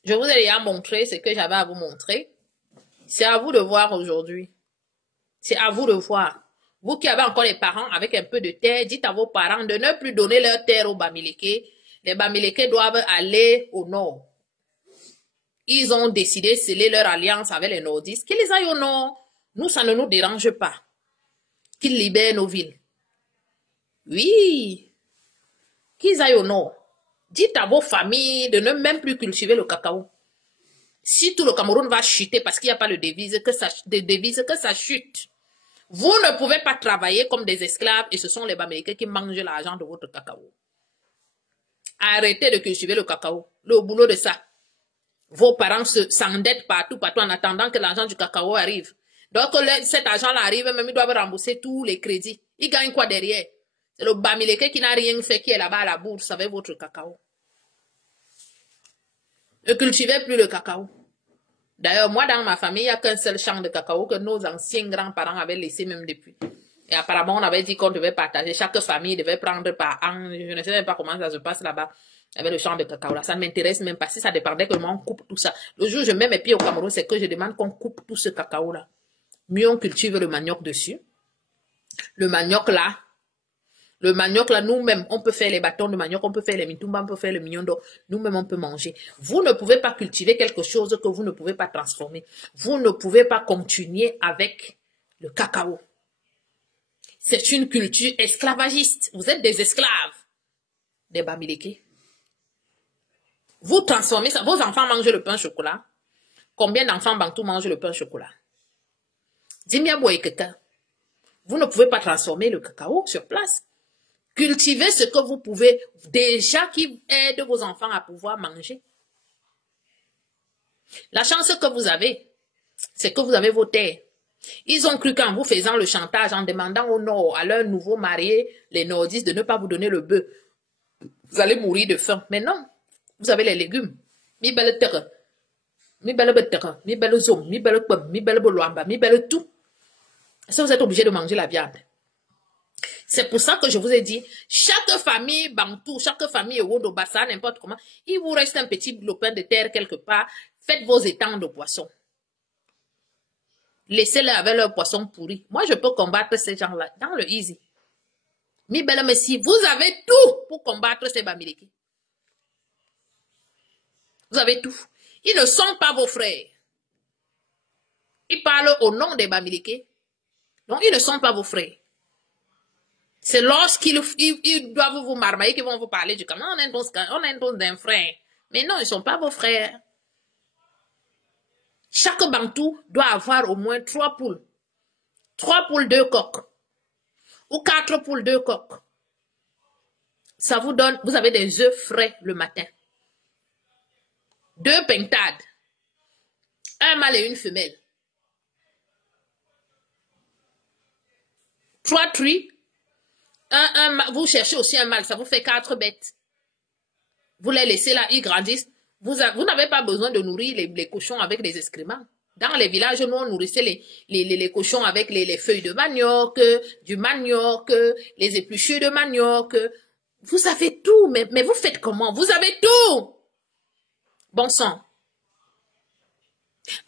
Je vous ai déjà montré ce que j'avais à vous montrer. C'est à vous de voir aujourd'hui. C'est à vous de voir. Vous qui avez encore les parents avec un peu de terre, dites à vos parents de ne plus donner leur terre aux Bamileke. Les Bamileke doivent aller au nord. Ils ont décidé de sceller leur alliance avec les nordistes. Qu'ils aillent au nord. Nous, ça ne nous dérange pas. Qu'ils libèrent nos villes. Oui. Qu'ils aillent au nord. Dites à vos familles de ne même plus cultiver le cacao. Si tout le Cameroun va chuter parce qu'il n'y a pas de devise, que ça chute. Vous ne pouvez pas travailler comme des esclaves et ce sont les Bamileke qui mangent l'argent de votre cacao. Arrêtez de cultiver le cacao. Le boulot de ça. Vos parents s'endettent partout en attendant que l'argent du cacao arrive. Donc, cet argent-là arrive, même ils doivent rembourser tous les crédits. Ils gagnent quoi derrière? C'est le Bamileke qui n'a rien fait, qui est là-bas à la bourse avec votre cacao. Ne cultivez plus le cacao. D'ailleurs, moi, dans ma famille, il n'y a qu'un seul champ de cacao que nos anciens grands-parents avaient laissé même depuis. Et apparemment, on avait dit qu'on devait partager. Chaque famille devait prendre par an. Je ne sais même pas comment ça se passe là-bas avec le champ de cacao. Là, ça ne m'intéresse même pas. Si ça dépendait que moi, on coupe tout ça. Le jour où je mets mes pieds au Cameroun, c'est que je demande qu'on coupe tout ce cacao-là. Mieux on cultive le manioc dessus. Le manioc là, nous-mêmes, on peut faire les bâtons de manioc, on peut faire les mitumba, on peut faire le mignon-d'or. Nous-mêmes, on peut manger. Vous ne pouvez pas cultiver quelque chose que vous ne pouvez pas transformer. Vous ne pouvez pas continuer avec le cacao. C'est une culture esclavagiste. Vous êtes des esclaves des Bamileke. Vous transformez ça. Vos enfants mangent le pain au chocolat. Combien d'enfants bantous mangent le pain au chocolat? Vous ne pouvez pas transformer le cacao sur place. Cultivez ce que vous pouvez déjà qui aide vos enfants à pouvoir manger. La chance que vous avez, c'est que vous avez vos terres. Ils ont cru qu'en vous faisant le chantage, en demandant au nord, à leurs nouveaux mariés, les nordistes, de ne pas vous donner le bœuf, vous allez mourir de faim. Mais non, vous avez les légumes. Mi belle terre, mi belle beterre, mi belle zome, mi belle pomme, mi belle boloamba, mi belle tout. Ça, vous êtes obligé de manger la viande. C'est pour ça que je vous ai dit, chaque famille bantou, chaque famille Wodo Bassa, n'importe comment, il vous reste un petit lopin de terre quelque part, faites vos étangs de poissons. Laissez-les avec leurs poissons pourris. Moi, je peux combattre ces gens-là dans le easy. Mi belle messie, vous avez tout pour combattre ces Bamileke. Vous avez tout. Ils ne sont pas vos frères. Ils parlent au nom des Bamileke. Donc, ils ne sont pas vos frères. C'est lorsqu'ils doivent vous marmailler qu'ils vont vous parler du Cameroun. On est tous d'un frère. Mais non, ils ne sont pas vos frères. Chaque bantou doit avoir au moins 3 poules. 3 poules, 2 coqs. Ou 4 poules, 2 coqs. Ça vous donne, vous avez des œufs frais le matin. 2 pintades. Un mâle et une femelle. 3 truies. Vous cherchez aussi un mâle, ça vous fait 4 bêtes. Vous les laissez là, ils grandissent. Vous n'avez pas besoin de nourrir les cochons avec des excréments. Dans les villages, nous, on nourrissait les cochons avec les feuilles de manioc, du manioc, les épluchures de manioc. Vous avez tout, mais vous faites comment? Vous avez tout! Bon sang.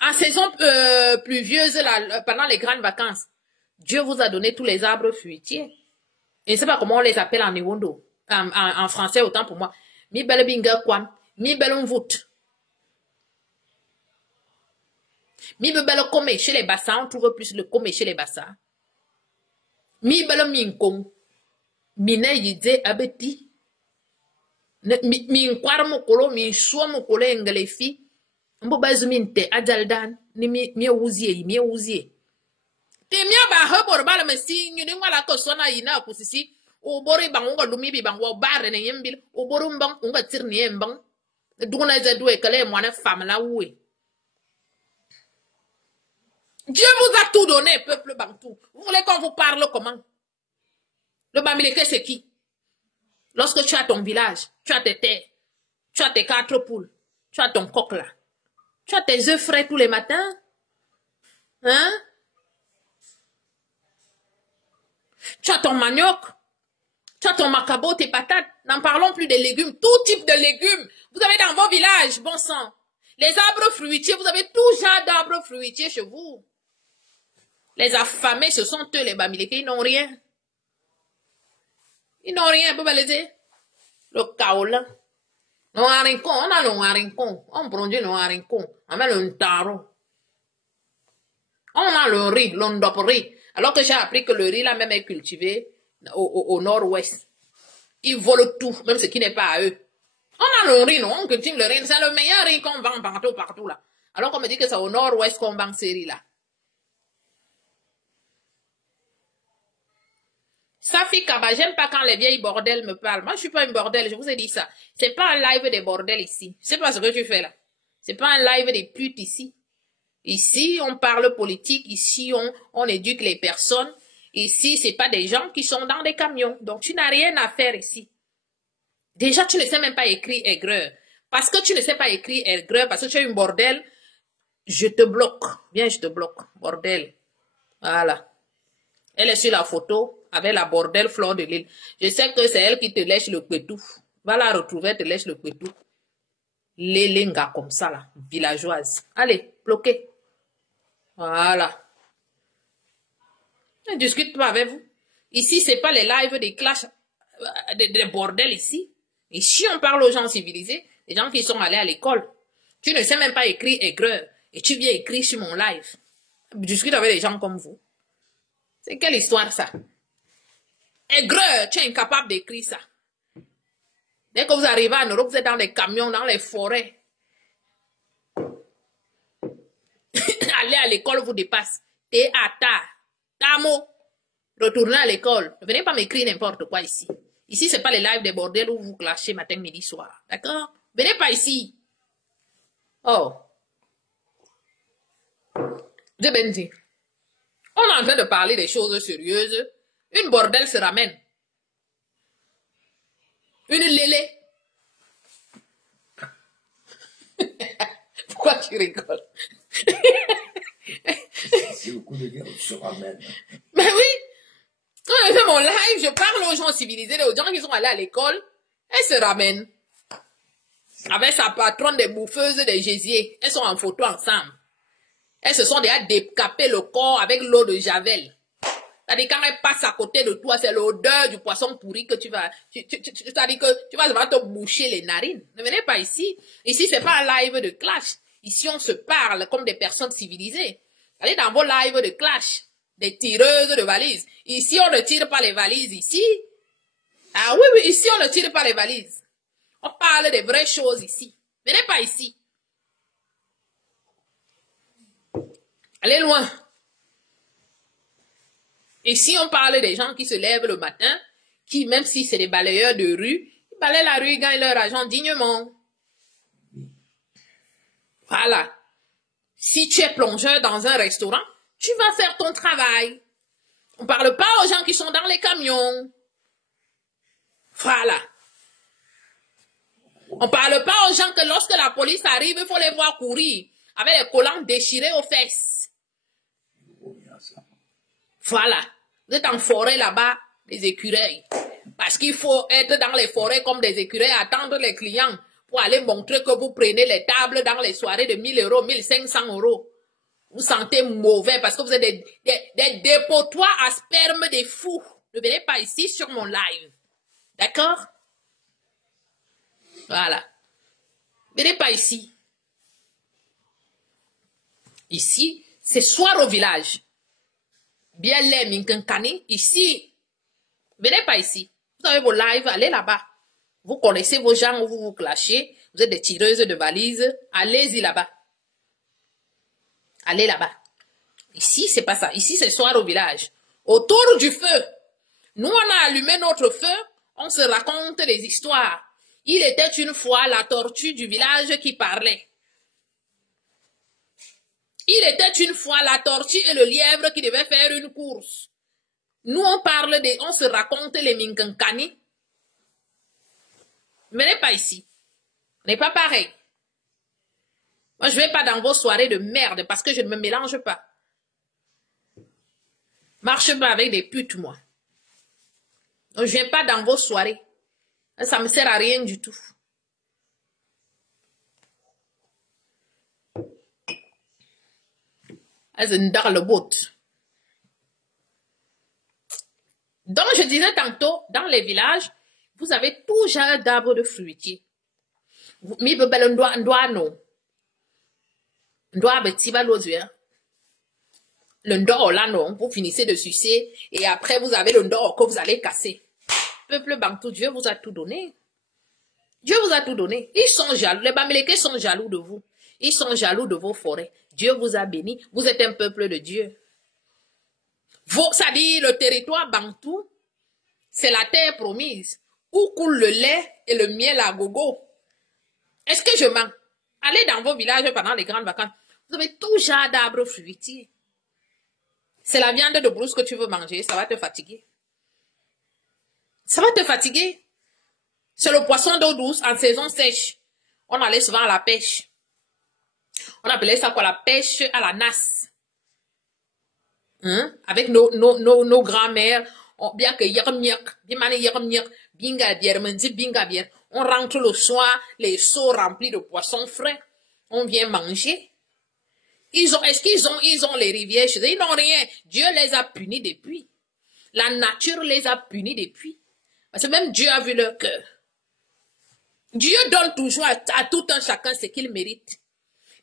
En saison pluvieuse, là, pendant les grandes vacances, Dieu vous a donné tous les arbres fruitiers. Je ne sais pas comment on les appelle en Iwondo, en français, autant pour moi. Mi belle binga kwam, mi belle voûte. Mi belle comme chez les bassins, on trouve plus le comme chez les bassins. Mi belle minkong, mine yide abeti. Mi kwar mokolo, mi soa mokolo englefi. Mbo bazuminte adaldan, ni mi ouzier. Te mia ba hebor bala mesi nyini ngala ko sona yina kusisi o bori bango lumi bi bango bare ne yembil o borum bang unga tirni embang duguna za doué kale mwana femme la oué. Dieu vous a tout donné, peuple bantou. Vous voulez qu'on vous parle comment? Le Bamileke c'est qui? Lorsque tu as ton village, tu as tes terres, tu as tes 4 poules, tu as ton coq là, tu as tes œufs frais tous les matins, hein? Tu as ton manioc, tu as ton macabo, tes patates. N'en parlons plus des légumes, tout type de légumes. Vous avez dans vos villages, bon sang. Les arbres fruitiers, vous avez tout genre d'arbres fruitiers chez vous. Les affamés, ce sont eux, les Bamileke, ils n'ont rien. Ils n'ont rien, vous allez dire. Le kaola. Non, harincon, on a le harincon. On prend du harincon. On met le taro. On a le riz, l'ondop riz. Alors que j'ai appris que le riz là même est cultivé au nord-ouest. Ils volent tout, même ce qui n'est pas à eux. On a le riz, non? On cultive le riz. C'est le meilleur riz qu'on vend partout là. Alors qu'on me dit que c'est au nord-ouest qu'on vend ces riz là. Safi Kaba, j'aime pas quand les vieilles bordels me parlent. Moi, je suis pas un bordel, je vous ai dit ça. C'est pas un live des bordels ici. C'est pas ce que tu fais là. C'est pas un live des putes ici. Ici, on parle politique. Ici, on éduque les personnes. Ici, c'est pas des gens qui sont dans des camions. Donc, tu n'as rien à faire ici. Déjà, tu ne sais même pas écrire aigreur. Parce que tu ne sais pas écrire aigreur, parce que tu es un bordel, je te bloque. Viens, je te bloque. Bordel. Voilà. Elle est sur la photo avec la bordel fleur de l'île. Je sais que c'est elle qui te lèche le pétou. Va la retrouver, te lèche le pétou. Les lingas comme ça, là. Villageoise. Allez, bloquez. Voilà. Ne discute pas avec vous. Ici, c'est pas les lives des clashs, des bordels ici. Ici, on parle aux gens civilisés, les gens qui sont allés à l'école. Tu ne sais même pas écrire aigreur. Et tu viens écrire sur mon live. Discute avec des gens comme vous. C'est quelle histoire, ça? Aigreur, tu es incapable d'écrire ça. Dès que vous arrivez en Europe, vous êtes dans les camions, dans les forêts. Aller à l'école vous dépasse. T'es à ta. Tamo. Retournez à l'école. Ne venez pas m'écrire n'importe quoi ici. Ici, c'est pas les lives des bordels où vous clashez matin, midi, soir. D'accord? Venez pas ici. Oh. Je benzi. On est en train de parler des choses sérieuses. Une bordel se ramène. Une lélé. Pourquoi tu rigoles? C'est le coup de gueule, on se ramène. Mais oui. Quand je fais mon live, je parle aux gens civilisés, aux gens qui sont allés à l'école. Elle se ramène. Avec sa patronne des bouffeuses des gésiers. Elles sont en photo ensemble. Elles se sont déjà décapées le corps avec l'eau de Javel. C'est-à-dire quand elle passe à côté de toi, c'est l'odeur du poisson pourri que tu vas... C'est-à-dire que tu vas devoir te boucher les narines. Ne venez pas ici. Ici, c'est pas un live de clash. Ici, on se parle comme des personnes civilisées. Allez dans vos lives de clash. Des tireuses de valises. Ici, on ne tire pas les valises. Ici. Ah oui, oui, ici, on ne tire pas les valises. On parle des vraies choses ici. Venez pas ici. Allez loin. Ici, on parle des gens qui se lèvent le matin, qui, même si c'est des balayeurs de rue, ils balayent la rue, ils gagnent leur argent dignement. Voilà. Si tu es plongeur dans un restaurant, tu vas faire ton travail. On ne parle pas aux gens qui sont dans les camions. Voilà. On ne parle pas aux gens que lorsque la police arrive, il faut les voir courir. avec les collants déchirés aux fesses. Voilà. Vous êtes en forêt là-bas, des écureuils. Parce qu'il faut être dans les forêts comme des écureuils, attendre les clients pour aller montrer que vous prenez les tables dans les soirées de 1000 euros, 1500 euros. Vous sentez mauvais parce que vous êtes des dépotoirs à sperme des fous. Ne venez pas ici sur mon live. D'accord? Voilà. Ne venez pas ici. Ici, c'est soir au village. Bien les minkankani, ici. Venez pas ici. Vous avez vos lives, allez là-bas. Vous connaissez vos gens où vous vous clashez. Vous êtes des tireuses de valises. Allez-y là-bas. Allez là-bas. Ici, c'est pas ça. Ici, c'est soir au village. Autour du feu. Nous, on a allumé notre feu. On se raconte des histoires. Il était une fois la tortue du village qui parlait. Il était une fois la tortue et le lièvre qui devaient faire une course. Nous, on se raconte les minkankani. Venez pas ici. On n'est pas pareil. Moi, je vais pas dans vos soirées de merde parce que je ne me mélange pas. Marche pas avec des putes, moi. Donc, je viens pas dans vos soirées. Ça me sert à rien du tout. Dans le bout. Donc, je disais tantôt, dans les villages, vous avez tout genre d'arbres de fruitiers. Mi bebel ndoa no. Ndoa betiba l'ozuer. Le ndoa là non, vous finissez de sucer et après vous avez le ndoa que vous allez casser. Peuple bantou, Dieu vous a tout donné. Dieu vous a tout donné. Ils sont jaloux. Les Bamileke sont jaloux de vous. Ils sont jaloux de vos forêts. Dieu vous a béni. Vous êtes un peuple de Dieu. Ça dit le territoire bantou, c'est la terre promise, où coule le lait et le miel à gogo. Est-ce que je mens? Allez dans vos villages pendant les grandes vacances. Vous avez tout genre d'arbres fruitiers. C'est la viande de brousse que tu veux manger, ça va te fatiguer. Ça va te fatiguer. C'est le poisson d'eau douce en saison sèche. On allait souvent à la pêche. On appelait ça quoi, la pêche à la nasse. Hein? Avec nos grands-mères, bien que on rentre le soir, les seaux remplis de poissons frais. On vient manger. Est-ce qu'ils ont les rivières chez eux? Ils n'ont rien. Dieu les a punis depuis. La nature les a punis depuis. Parce que même Dieu a vu leur cœur. Dieu donne toujours à tout un chacun ce qu'il mérite.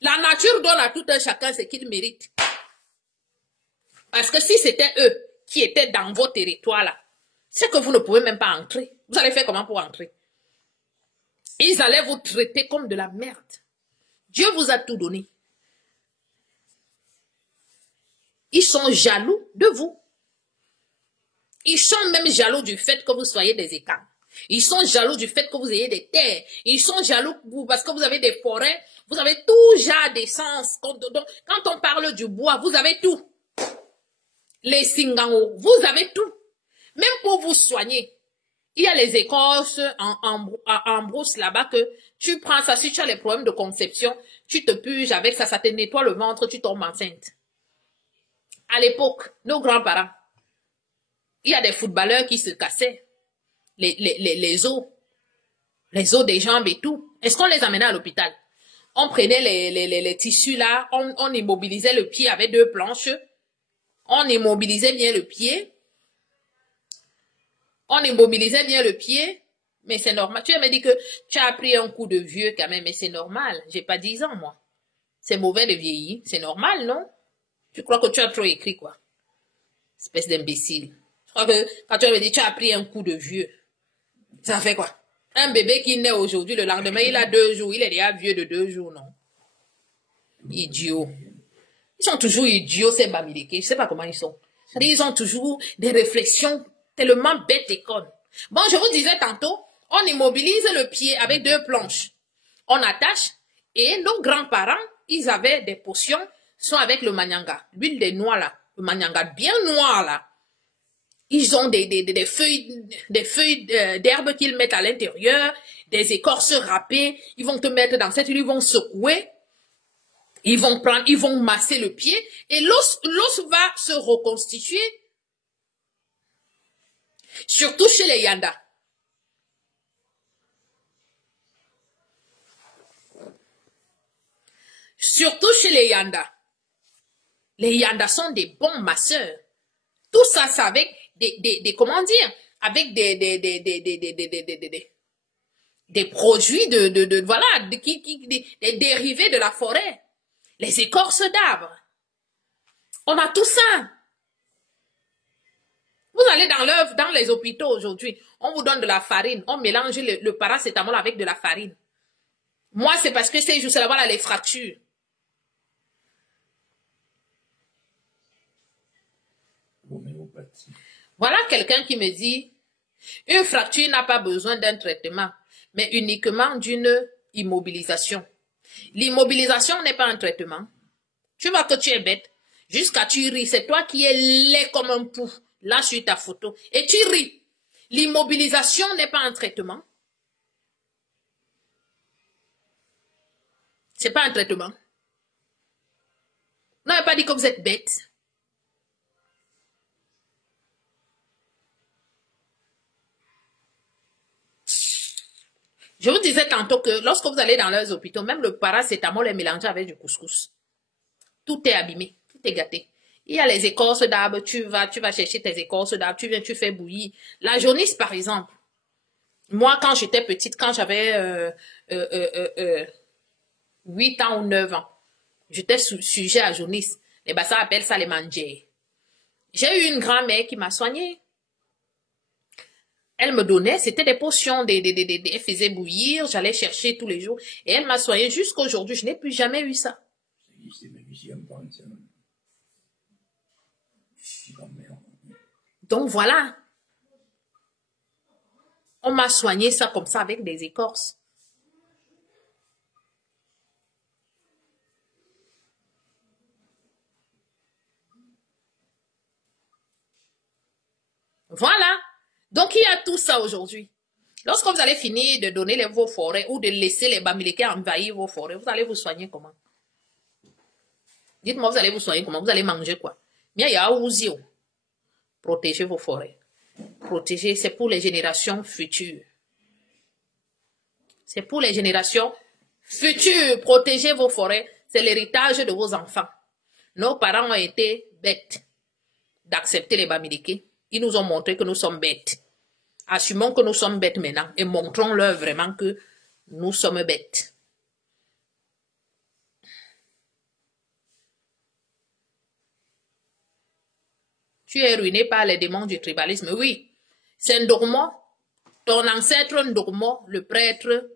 La nature donne à tout un chacun ce qu'il mérite. Parce que si c'était eux qui étaient dans vos territoires là, c'est que vous ne pouvez même pas entrer. Vous allez faire comment pour entrer? Ils allaient vous traiter comme de la merde. Dieu vous a tout donné. Ils sont jaloux de vous. Ils sont même jaloux du fait que vous soyez des étangs. Ils sont jaloux du fait que vous ayez des terres. Ils sont jaloux parce que vous avez des forêts. Vous avez tout genre d'essence. Quand on parle du bois, vous avez tout. Les singao, vous avez tout. Même pour vous soigner. Il y a les écorces en brousse là-bas que tu prends ça. Si tu as les problèmes de conception, tu te puges avec ça, ça te nettoie le ventre, tu tombes enceinte. À l'époque, nos grands-parents, il y a des footballeurs qui se cassaient les os des jambes et tout. Est-ce qu'on les amenait à l'hôpital? On prenait les tissus là, on immobilisait le pied avec 2 planches. On immobilisait bien le pied. Mais c'est normal. Tu me dis que tu as pris un coup de vieux quand même, mais c'est normal. J'ai pas 10 ans, moi. C'est mauvais de vieillir. C'est normal, non? Tu crois que tu as trop écrit, quoi? Espèce d'imbécile. Je crois que quand tu me dis tu as pris un coup de vieux, ça fait quoi? Un bébé qui naît aujourd'hui, le lendemain, il a 2 jours. Il est déjà vieux de 2 jours, non? Idiot. Ils sont toujours idiots, ces Bamileke. Je sais pas comment ils sont. Ils ont toujours des réflexions tellement bêtes et connes. Bon, je vous disais tantôt, on immobilise le pied avec 2 planches. On attache et nos grands-parents, ils avaient des potions, sont avec le manyanga, l'huile des noix là, le manyanga bien noir là. Ils ont des feuilles d'herbe qu'ils mettent à l'intérieur, des écorces râpées. Ils vont te mettre dans cette huile, ils vont secouer. Ils vont masser le pied et l'os va se reconstituer. Surtout chez les Yanda. Surtout chez les Yanda. Les Yanda sont des bons masseurs. Tout ça, c'est avec comment dire, avec des produits voilà, des dérivés de la forêt. Les écorces d'arbres. On a tout ça. Vous allez dans les hôpitaux aujourd'hui, on vous donne de la farine, on mélange le paracétamol avec de la farine. Moi, c'est parce que c'est juste là, voilà les fractures. Voilà quelqu'un qui me dit, une fracture n'a pas besoin d'un traitement, mais uniquement d'une immobilisation. L'immobilisation n'est pas un traitement. Tu vois que tu es bête, jusqu'à tu ris, c'est toi qui es laid comme un pou, là sur ta photo, et tu ris. L'immobilisation n'est pas un traitement. C'est pas un traitement. Vous n'avez pas dit que vous êtes bête. Je vous disais tantôt que lorsque vous allez dans leurs hôpitaux, même le paracétamol est mélangé avec du couscous. Tout est abîmé, tout est gâté. Il y a les écorces d'arbres, tu vas chercher tes écorces d'arbres, tu viens, tu fais bouillir. La jaunisse, par exemple. Moi, quand j'étais petite, quand j'avais 8 ans ou 9 ans, j'étais sujet à jaunisse. Les bassins appellent ça les manjés. J'ai eu une grand-mère qui m'a soignée. Elle me donnait, c'était des potions, elle faisait bouillir, j'allais chercher tous les jours. Et elle m'a soignée jusqu'à aujourd'hui. Je n'ai plus jamais eu ça. Donc voilà. On m'a soigné ça comme ça avec des écorces. Voilà. Donc, il y a tout ça aujourd'hui. Lorsque vous allez finir de donner vos forêts ou de laisser les Bamileke envahir vos forêts, vous allez vous soigner comment? Dites-moi, vous allez vous soigner comment? Vous allez manger quoi? Bien, il y a Ouzio. Protégez vos forêts. Protéger, c'est pour les générations futures. C'est pour les générations futures. Protégez vos forêts. C'est l'héritage de vos enfants. Nos parents ont été bêtes d'accepter les Bamileke. Ils nous ont montré que nous sommes bêtes. Assumons que nous sommes bêtes maintenant et montrons-leur vraiment que nous sommes bêtes. Tu es ruiné par les démons du tribalisme. Oui, c'est Ndormo, ton ancêtre Ndormo, le prêtre,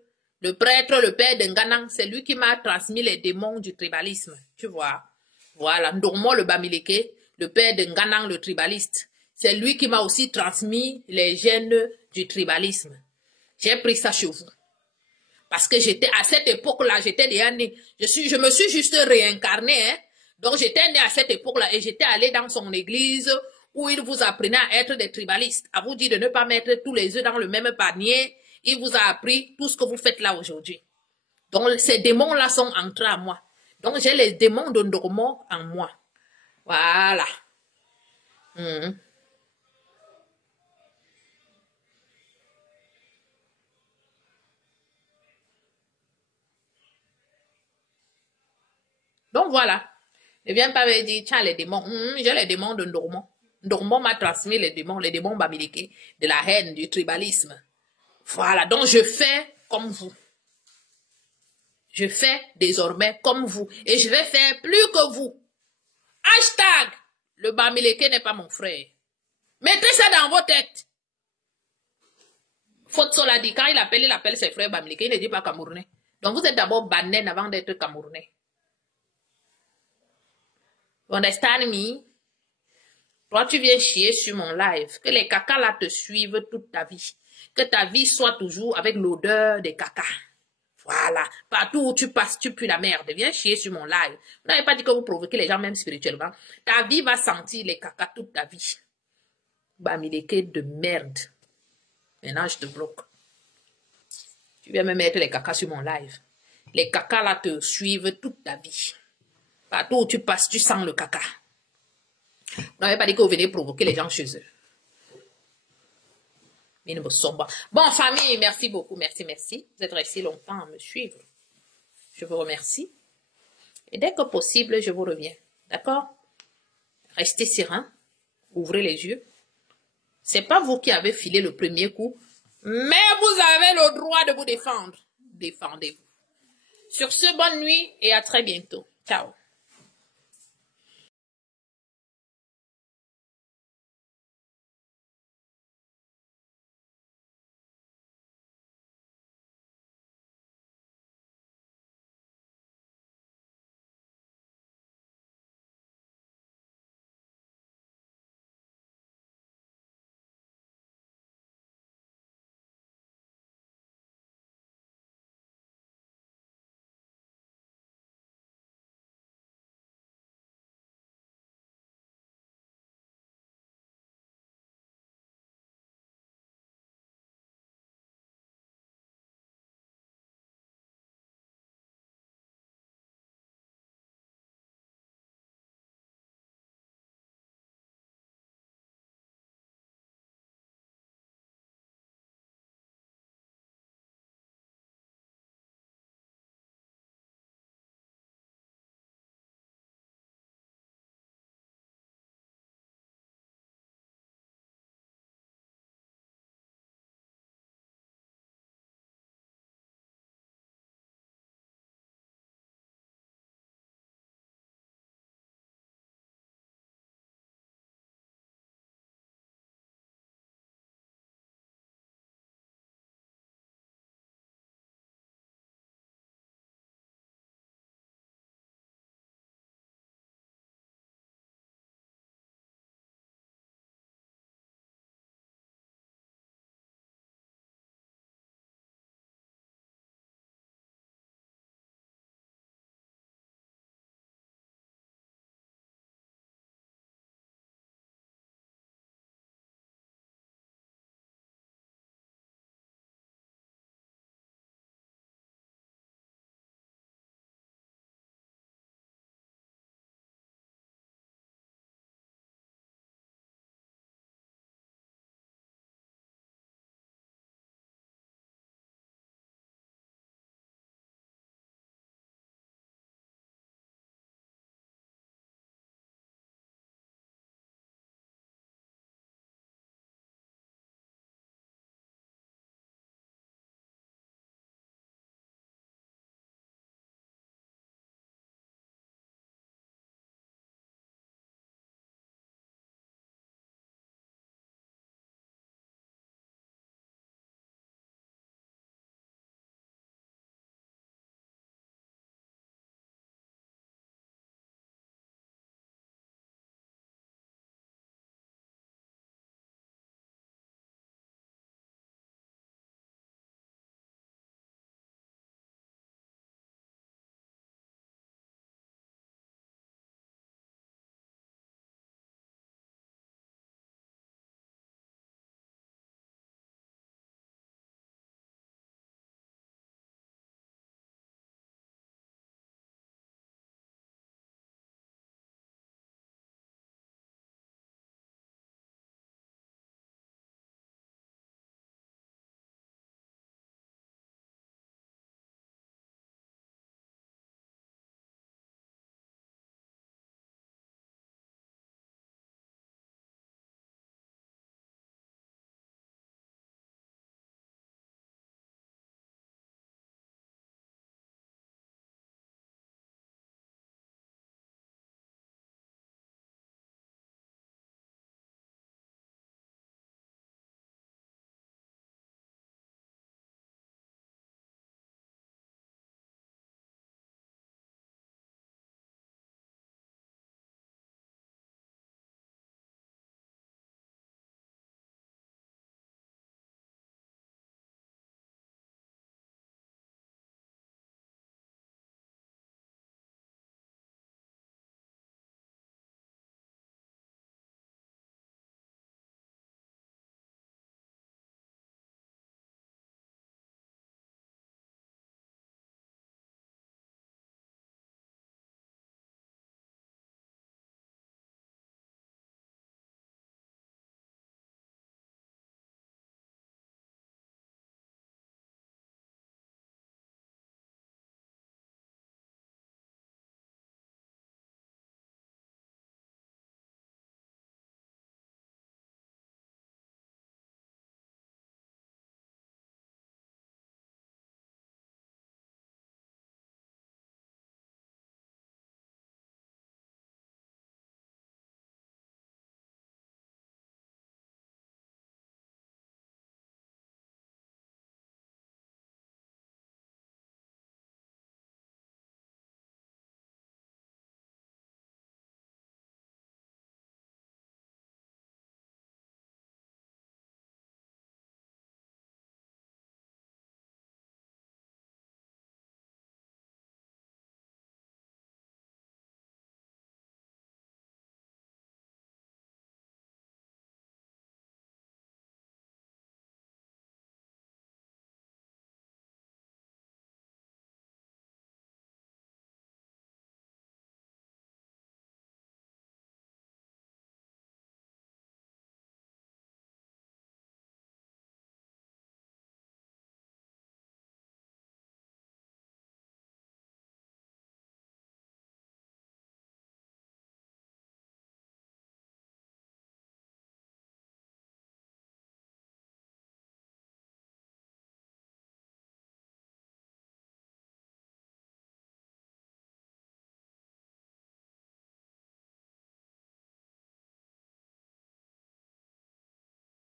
le père de Nganang, c'est lui qui m'a transmis les démons du tribalisme. Tu vois. Voilà, Ndormo le Bamileke, le père de Nganang le tribaliste. C'est lui qui m'a aussi transmis les gènes du tribalisme. J'ai pris ça chez vous. Parce que j'étais, à cette époque-là, j'étais déjà née. Je me suis juste réincarnée, hein. Donc j'étais née à cette époque-là et j'étais allée dans son église où il vous apprenait à être des tribalistes. À vous dire de ne pas mettre tous les œufs dans le même panier. Il vous a appris tout ce que vous faites là aujourd'hui. Donc ces démons-là sont entrés à moi. Donc j'ai les démons de Ndormo en moi. Voilà. Donc voilà. Ne viens pas me dire, tiens, les démons. J'ai les démons de Ndormo. Ndormo m'a transmis les démons Bamileke, de la haine, du tribalisme. Voilà. Donc je fais comme vous. Je fais désormais comme vous. Et je vais faire plus que vous. Hashtag, le Bamileke n'est pas mon frère. Mettez ça dans vos têtes. Fotso l'a dit, quand il appelle ses frères Bamileke, il ne dit pas Camerounais. Donc vous êtes d'abord Banen avant d'être Camerounais. You understand me? Toi, tu viens chier sur mon live. Que les cacas là te suivent toute ta vie. Que ta vie soit toujours avec l'odeur des cacas. Voilà. Partout où tu passes, tu pues la merde. Viens chier sur mon live. Vous n'avez pas dit que vous provoquez les gens même spirituellement. Ta vie va sentir les cacas toute ta vie. Bamileke de merde. Maintenant, je te bloque. Tu viens me mettre les cacas sur mon live. Les cacas là te suivent toute ta vie. Partout où tu passes, tu sens le caca. On n'avait pas dit que vous venez provoquer les gens chez eux. Mais ne me sombre. Bon, famille, merci beaucoup. Merci, merci. Vous êtes restés longtemps à me suivre. Je vous remercie. Et dès que possible, je vous reviens. D'accord? Restez serein. Ouvrez les yeux. C'est pas vous qui avez filé le premier coup, mais vous avez le droit de vous défendre. Défendez-vous. Sur ce, bonne nuit et à très bientôt. Ciao.